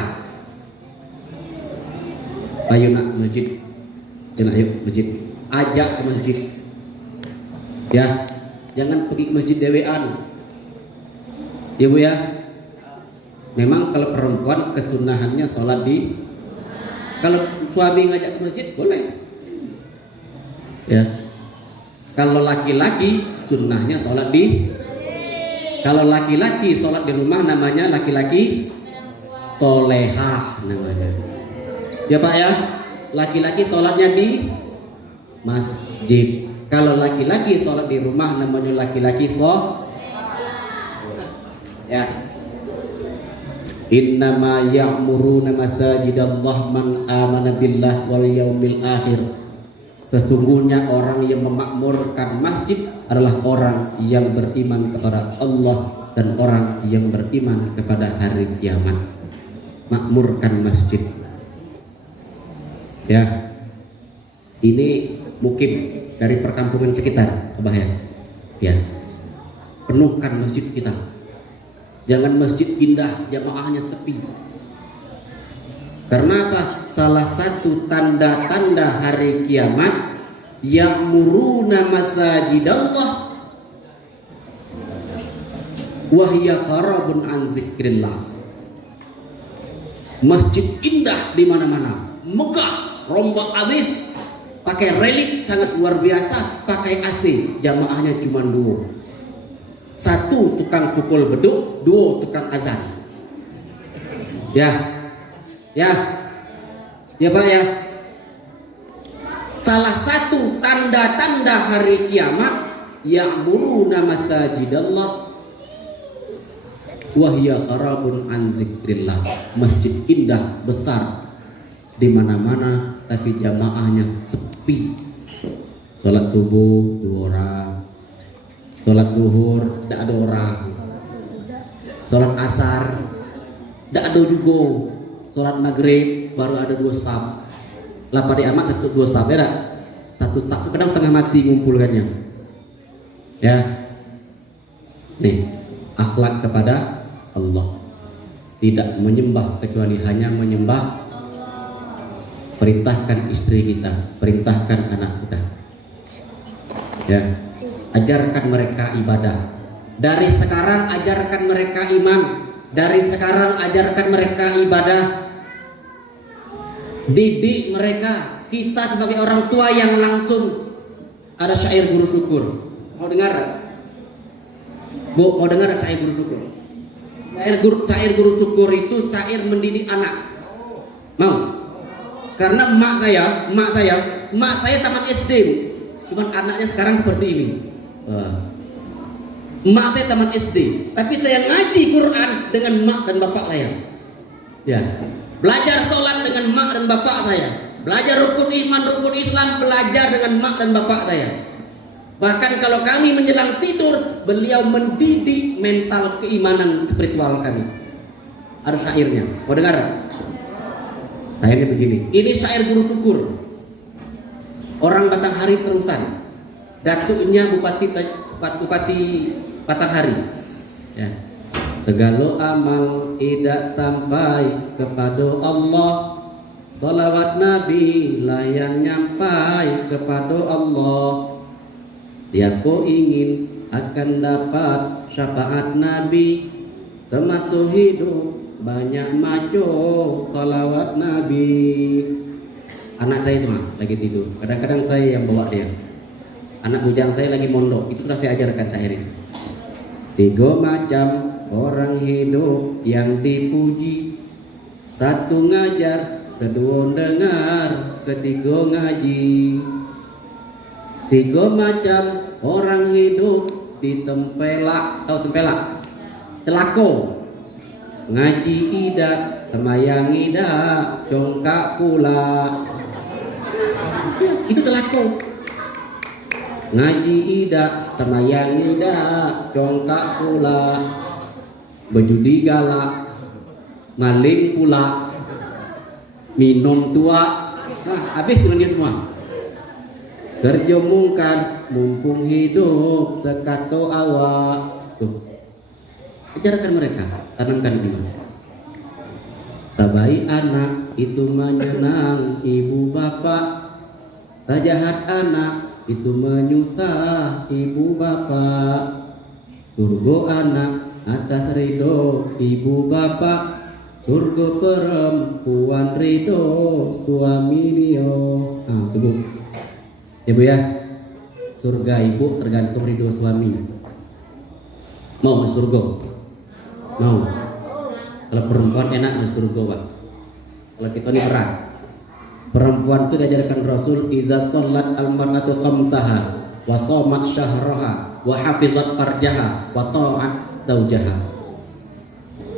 Ayo nak masjid. Ayo masjid, ajak ke masjid. Ya, jangan pergi ke masjid dewean. Ya Bu ya. Memang kalau perempuan kesunahannya sholat di. Kalau suami ngajak ke masjid boleh. Ya. Kalau laki-laki sunnahnya sholat di. Kalau laki-laki sholat di rumah namanya laki-laki solehah namanya. Ya Pak ya. Laki-laki sholatnya di masjid. Kalau laki-laki sholat di rumah namanya laki-laki ya. Innama ya'muruna masajidallah man amana billah wal yaumil akhir. Sesungguhnya orang yang memakmurkan masjid adalah orang yang beriman kepada Allah dan orang yang beriman kepada hari kiamat. Makmurkan masjid. Ya. Ini mungkin dari perkampungan sekitar, Abah ya. Ya. Penuhkan masjid kita. Jangan masjid indah, jamaahnya sepi. Karena apa? Salah satu tanda-tanda hari kiamat, ya'muruna masajidallah wa hiya kharabun an zikrillah. Masjid indah di mana-mana, megah, rombak abis, pakai relik sangat luar biasa, pakai AC, jamaahnya cuma 2. 1 tukang pukul beduk, 2 tukang azan. Ya Pak ya. Salah satu tanda-tanda hari kiamat, ya'muruna masajidallah wa hiya kharabun an zikrillah. Masjid indah besar di mana-mana tapi jamaahnya sepi. Salat subuh 2 orang. Salat zuhur tidak ada orang. Salat asar tidak ada juga. Salat maghrib baru ada 2 saf. Lah pada amat 1 2 saf ya. 1 saf kadang setengah mati ngumpulkannya. Ya. Nih, akhlak kepada Allah. Tidak menyembah kecuali hanya menyembah. Perintahkan istri kita, perintahkan anak kita. Ya. Ajarkan mereka ibadah. Dari sekarang ajarkan mereka iman. Dari sekarang ajarkan mereka ibadah. Didik mereka. Kita sebagai orang tua yang langsung. Ada syair guru syukur. Mau dengar? Bu, mau dengar syair guru syukur? Syair guru syukur itu syair mendidik anak. Mau? Karena mak saya tamat SD, Bu. Cuman anaknya sekarang seperti ini. Mak saya tamat SD, tapi saya ngaji Quran dengan mak dan bapak saya. Ya, belajar sholat dengan mak dan bapak saya. Belajar rukun iman, rukun Islam, belajar dengan mak dan bapak saya. Bahkan kalau kami menjelang tidur, beliau mendidik mental keimanan spiritual kami. Ada syairnya, mau dengar? Syairnya begini. Ini syair guru syukur. Orang Batanghari terusan. Datuknya Bupati Batanghari. Ya. Segala amal tidak sampai kepada Allah. Salawat Nabi lah yang nyampai kepada Allah. Siapa ingin akan dapat syafaat Nabi, semasa hidup banyak maco salawat Nabi. Anak saya itu mah lagi tidur. Kadang-kadang saya yang bawa dia. Anak bujang saya lagi mondok, itu sudah saya ajarkan syair ini. 3 macam orang hidup yang dipuji. 1 ngajar, 2 dengar, 3 ngaji. 3 macam orang hidup ditempelak. Tahu tempelak? Celako. Ngaji ida, semayang ida, congkak pula. Itu celako. Ngaji ida, semayang ida, congkak pula. Berjudi galak, maling pula, minum tua. Nah, habis dengan dia semua. Kerja mungkar, mumpung hidup sekato awak. Tuh. Ajarkan mereka, tanamkan iman. Tabai anak itu menyenang ibu bapak. Tajahat anak itu menyusah ibu bapak. Surga anak atas ridho ibu bapak. Surga perempuan ridho suami dia. Nah, itu Bu. Ya Bu ya. Surga ibu tergantung ridho suami. Mau masuk surga? Mau. Kalau perempuan enak masuk surga, Pak. Kalau kita ini berat. Perempuan itu diajarkan Rasul, iza shollat al-mar'atu khamsaha wa shamat syahraha wa hafizat farjaha wa ta'at zawjaha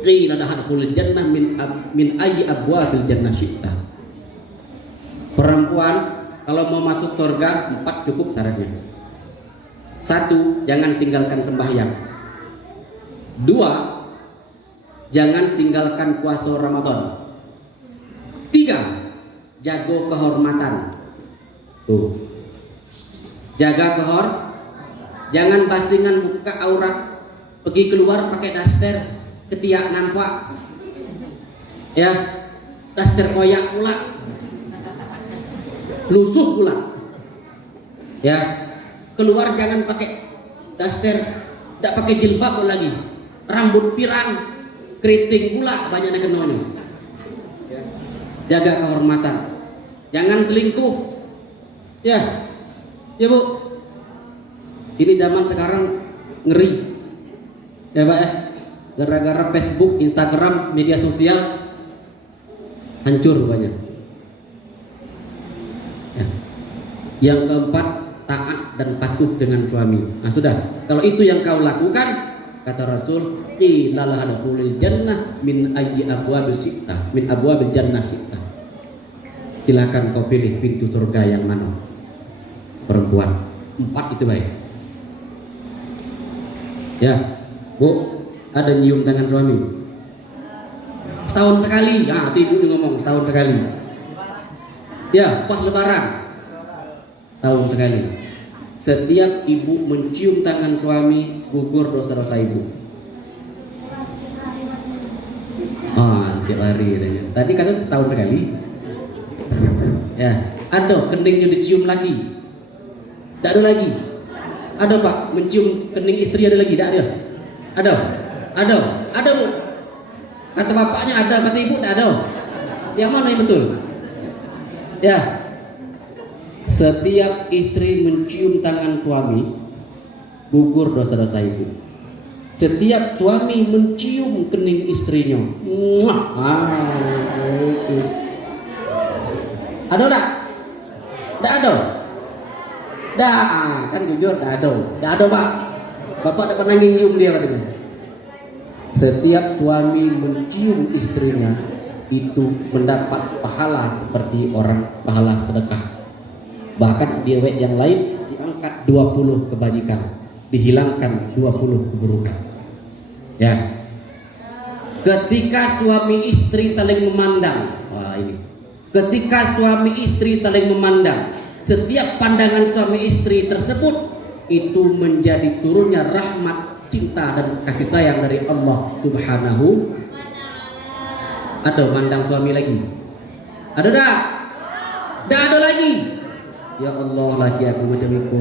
qila dakhulul jannah min ayyi abwabil jannah syi'ta. Perempuan kalau mau masuk surga 4 cukup syaratnya. 1, jangan tinggalkan sembahyang. 2, jangan tinggalkan puasa Ramadan. 3, jaga kehormatan. Tuh. Jaga jangan basingan buka aurat, pergi keluar pakai daster, ketiak nampak. Ya, daster koyak pula. Lusuh pula. Ya, keluar jangan pakai daster, tidak pakai jilbab lagi. Rambut pirang, keriting pula banyaknya kenanya. Ya. Jaga kehormatan. Jangan selingkuh. Ya. Ya Bu. Ini zaman sekarang ngeri. Ya Pak ya. Gara-gara Facebook, Instagram, media sosial hancur banyak. Ya. Yang keempat, taat dan patuh dengan suami. Nah sudah, kalau itu yang kau lakukan, kata Rasul, qila lahadkhulil jannah min ayyi abwabil syi'ta, min abwabil jannah syi'ta. Silakan kau pilih pintu surga yang mana. Perempuan 4 itu baik. Ya Bu, ada nyium tangan suami setahun sekali. Nah ibu ngomong setahun sekali. Ya pas lebaran tahun sekali. Setiap ibu mencium tangan suami, gugur dosa-dosa ibu. Tiap hari katanya. Tadi kata setahun sekali. Ya, ada keningnya dicium lagi. Tidak ada lagi. Ada Pak, mencium kening istri ada lagi? Tidak ada. Ada Bu. Kata bapaknya ada, kata ibu tidak ada. Yang mana yang betul? Ya. Setiap istri mencium tangan suami, gugur dosa-dosa ibu. Setiap suami mencium kening istrinya, ada tak? Tak ada. Dah, kan jujur tak ada Pak. Bapak tak pernah nyium dia katanya. Setiap suami mencium istrinya itu mendapat pahala seperti orang pahala sedekah. Bahkan di riwayat yang lain diangkat 20 kebajikan, dihilangkan 20 keburukan. Ya. Ketika suami istri saling memandang, ketika suami istri saling memandang, setiap pandangan suami istri tersebut itu menjadi turunnya rahmat, cinta dan kasih sayang dari Allah Subhanahu. Ada mandang suami lagi? Ada tak? Tak ada lagi. Ya Allah, laki aku macam itu.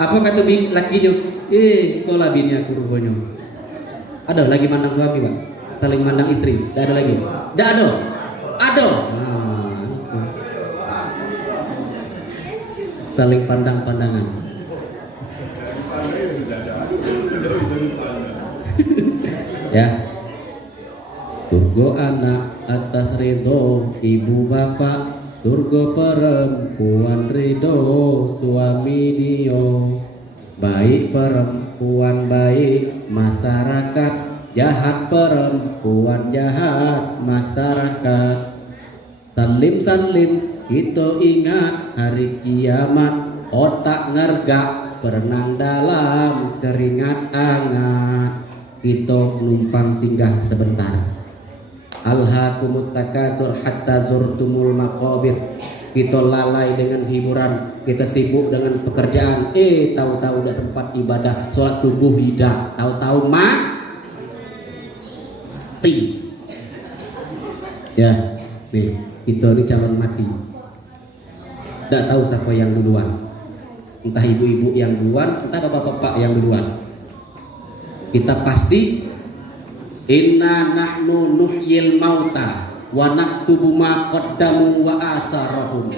Apa kata lakinya? Kau lah bini aku rupanya. Ada lagi mandang suami Pak? Saling mandang istri? Tak ada lagi? Tak ada? Ada. Saling pandang-pandangan. Ya. Turgo anak atas ridho ibu bapak, turgo perempuan ridho suami dia. Baik perempuan baik masyarakat, jahat perempuan jahat masyarakat. Salim kita ingat hari kiamat, otak ngergak berenang dalam keringat hangat. Kita numpang singgah sebentar. Alhaakumut takasur hatta zurtumul maqabir. Kita lalai dengan hiburan, kita sibuk dengan pekerjaan. Tahu-tahu udah tempat ibadah, sholat subuh tidak, tahu-tahu mati. Ya, nih kita ini calon mati. Tidak tahu siapa yang duluan. Entah ibu-ibu yang duluan, entah bapak-bapak yang duluan. Kita pasti inna nahnu nuhyil mauta wa naktubu ma qaddamu wa asarahum.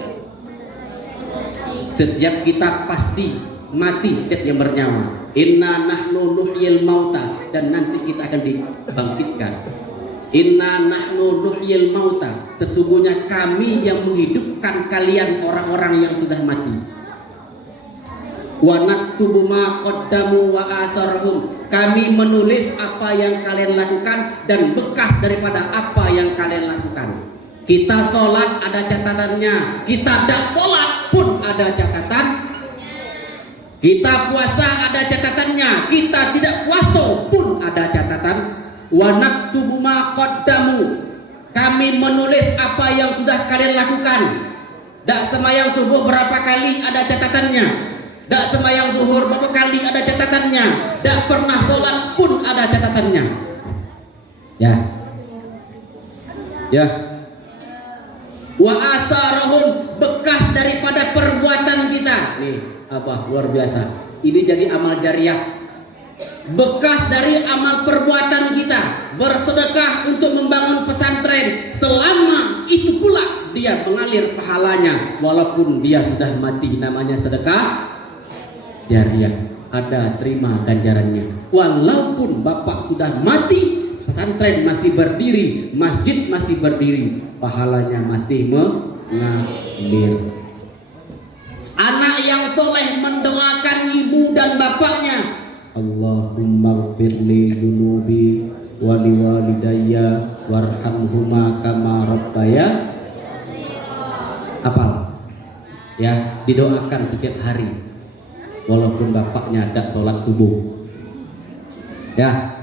Setiap kita pasti mati, setiap yang bernyawa. Inna nahnu nuhyil mauta, dan nanti kita akan dibangkitkan. Inna nahnu nuhyil mauta, sesungguhnya kami yang menghidupkan kalian orang-orang yang sudah mati. Wa naktubu ma qaddamu wa atharhum, kami menulis apa yang kalian lakukan dan bekas daripada apa yang kalian lakukan. Kita sholat ada catatannya, kita tidak sholat pun ada catatan. Kita puasa ada catatannya, kita tidak puasa pun ada catatan. Wa naktubu ma qaddamu, kami menulis apa yang sudah kalian lakukan. Dak semayang subuh berapa kali ada catatannya, dak semayang zuhur berapa kali ada catatannya, dak pernah sholat pun ada catatannya. Ya, ya. Wa atharahum, bekas daripada perbuatan kita. Nih, apa luar biasa. Ini jadi amal jariah. Bekas dari amal perbuatan kita, bersedekah untuk membangun pesantren, selama itu pula dia mengalir pahalanya walaupun dia sudah mati, namanya sedekah jariah, ada terima ganjarannya. Walaupun bapak sudah mati, pesantren masih berdiri, masjid masih berdiri, pahalanya masih mengalir. Anak yang soleh mendoakan ibu dan bapaknya, Allahumma gfirli dzunubi wa liwalidayya warhamhuma kama rabbaya. Apal ya, didoakan setiap hari walaupun bapaknya tidak sholat subuh ya.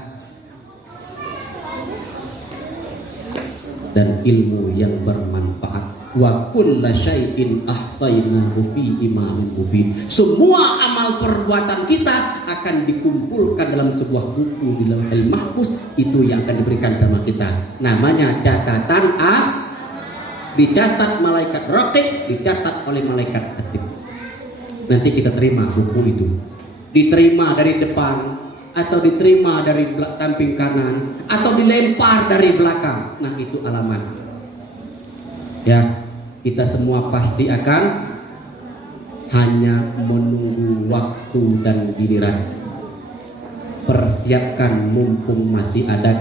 Dan ilmu yang bermanfaat. Wa kulla syai'in ahsaynahu fi imamin mubin. Semua amal perbuatan kita akan dikumpulkan dalam sebuah buku di Lauhul Mahfuz, itu yang akan diberikan sama kita. Namanya catatan A, dicatat malaikat raqib, dicatat oleh malaikat atid. Nanti kita terima buku itu. Diterima dari depan atau diterima dari samping kanan atau dilempar dari belakang. Nah, itu alamat. Ya, kita semua pasti akan hanya menunggu waktu dan giliran. Persiapkan mumpung masih ada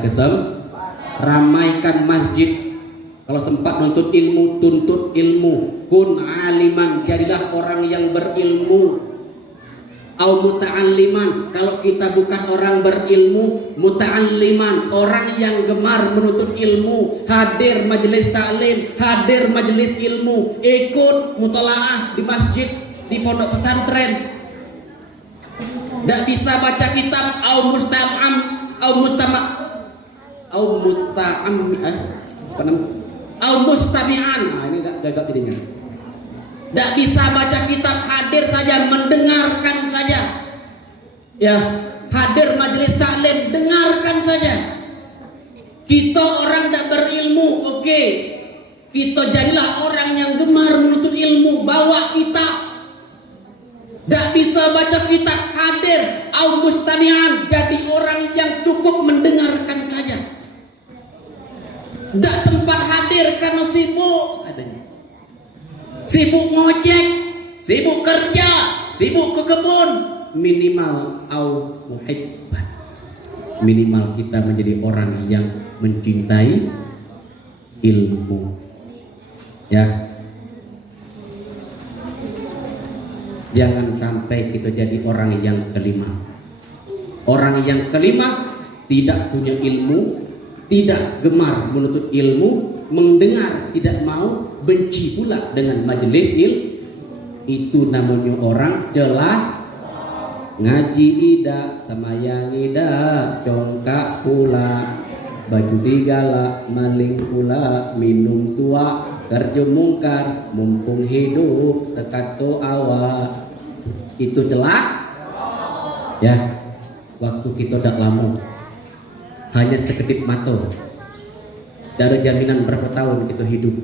ramaikan masjid. Kalau sempat nuntut ilmu, tuntut ilmu. Kun aliman, jadilah orang yang berilmu. Au muta'alliman, kalau kita bukan orang berilmu, muta'alliman, orang yang gemar menuntut ilmu, hadir majelis taklim, hadir majelis ilmu, ikut mutalaah di masjid, di pondok pesantren. Tidak bisa baca kitab au musta'am au mustama au muta'am au mustami'an. Nah, ini gagap jadinya. Tidak bisa baca kitab, hadir saja, mendengarkan saja. Ya, hadir majelis taklim, dengarkan saja. Kita orang tidak berilmu, oke. Kita jadilah orang yang gemar menuntut ilmu, bawa kitab. Tidak bisa baca kitab, hadir au mustami'an, jadi orang yang cukup mendengarkan saja. Tidak sempat hadir karena sibuk katanya. Sibuk ngojek, sibuk kerja, sibuk ke kebun. Minimal au muhibban, minimal kita menjadi orang yang mencintai ilmu. Ya, jangan sampai kita jadi orang yang kelima. Orang yang kelima tidak punya ilmu, tidak gemar menuntut ilmu, mendengar tidak mau, benci pula dengan majelis itu namanya orang celah. Ngaji ida, semayang ida, congkak pula, baju digala, maling pula, minum tua, kerja mungkar, mumpung hidup dekat to awak. Itu celah. Ya, waktu kita tak lama, hanya sekedip mata. Dari jaminan berapa tahun kita hidup.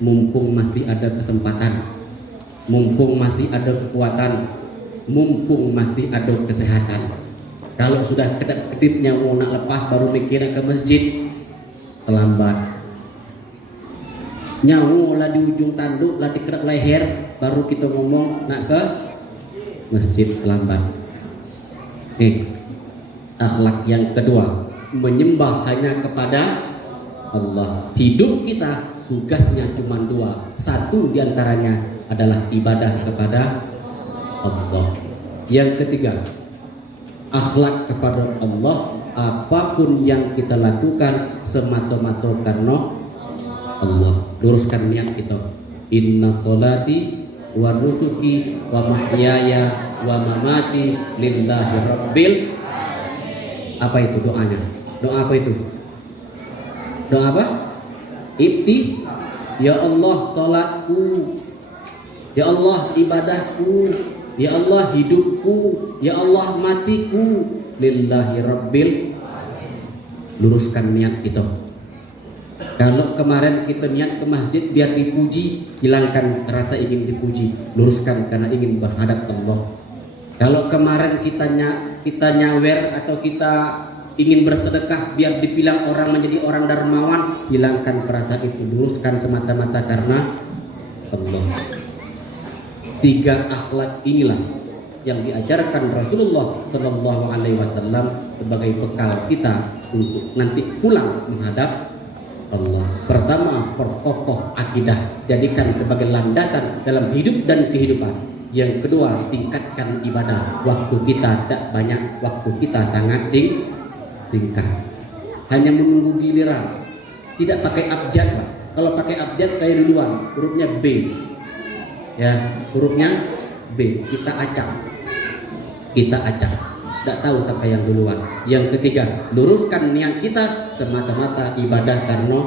Mumpung masih ada kesempatan, mumpung masih ada kekuatan, mumpung masih ada kesehatan. Kalau sudah kedip-kedipnya mau nak lepas baru mikirnya ke masjid, terlambat. Nyawa lah di ujung tanduk, lah di kerak leher, baru kita ngomong nak ke masjid, terlambat. Akhlak yang kedua, menyembah hanya kepada Allah. Hidup kita tugasnya cuma dua. Satu diantaranya adalah ibadah kepada Allah. Yang ketiga, akhlak kepada Allah. Apapun yang kita lakukan semata-mata karena Allah. Luruskan niat kita. Inna sholati wa nusuki wa mahyaya wa mamati lillahi rabbil. Apa itu doanya? Doa apa itu? Doa apa? Ibti. Ya Allah salatku, ya Allah ibadahku, ya Allah hidupku, ya Allah matiku lillahi rabbil. Luruskan niat kita. Kalau kemarin kita niat ke masjid biar dipuji, hilangkan rasa ingin dipuji, luruskan karena ingin berhadap Allah. Kalau kemarin kita nyawer atau kita ingin bersedekah biar dibilang orang menjadi orang dermawan, hilangkan perasaan itu, luruskan semata-mata karena Allah. 3 akhlak inilah yang diajarkan Rasulullah Shallallahu Alaihi Wasallam sebagai bekal kita untuk nanti pulang menghadap Allah. Pertama, perkokoh akidah, jadikan sebagai landasan dalam hidup dan kehidupan. Yang kedua, tingkatkan ibadah. Waktu kita tidak banyak, waktu kita sangat singkat. Hanya menunggu giliran, tidak pakai abjad, Pak. Kalau pakai abjad saya duluan, hurufnya B. Ya, hurufnya B. Kita acak. Tidak tahu siapa yang duluan. Yang ketiga, luruskan niat kita semata-mata ibadah karena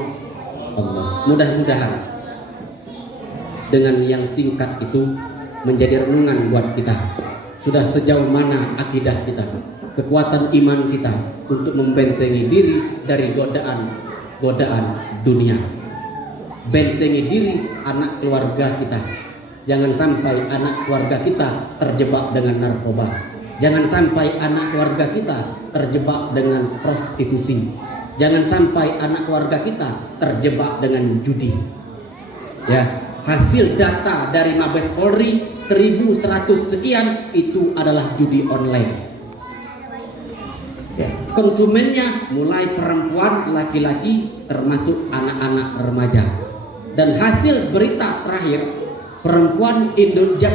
Allah. Mudah-mudahan dengan yang singkat itu menjadi renungan buat kita. Sudah sejauh mana akidah kita, kekuatan iman kita untuk membentengi diri dari godaan dunia. Bentengi diri anak keluarga kita. Jangan sampai anak keluarga kita terjebak dengan narkoba. Jangan sampai anak keluarga kita terjebak dengan prostitusi. Jangan sampai anak keluarga kita terjebak dengan judi. Ya, hasil data dari Mabes Polri 1100 sekian itu adalah judi online. Ya, konsumennya mulai perempuan, laki-laki, termasuk anak-anak remaja. Dan hasil berita terakhir, perempuan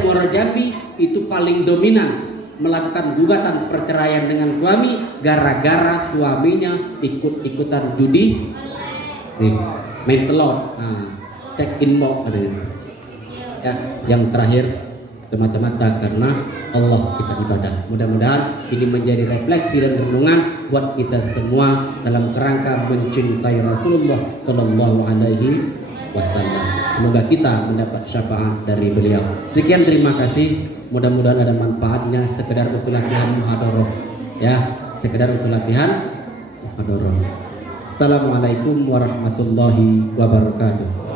Muara Jambi itu paling dominan melakukan gugatan perceraian dengan suami gara-gara suaminya ikut-ikutan judi, main telur, check in box katanya. Ya, yang terakhir semata-mata karena Allah kita ibadah. Mudah-mudahan ini menjadi refleksi dan renungan buat kita semua dalam kerangka mencintai Rasulullah Shallallahu Alaihi Wasallam. Semoga kita mendapat syafaat dari beliau. Sekian, terima kasih. Mudah-mudahan ada manfaatnya. Sekedar untuk latihan muhadharah, ya, sekedar untuk latihan muhadharah. Assalamualaikum warahmatullahi wabarakatuh.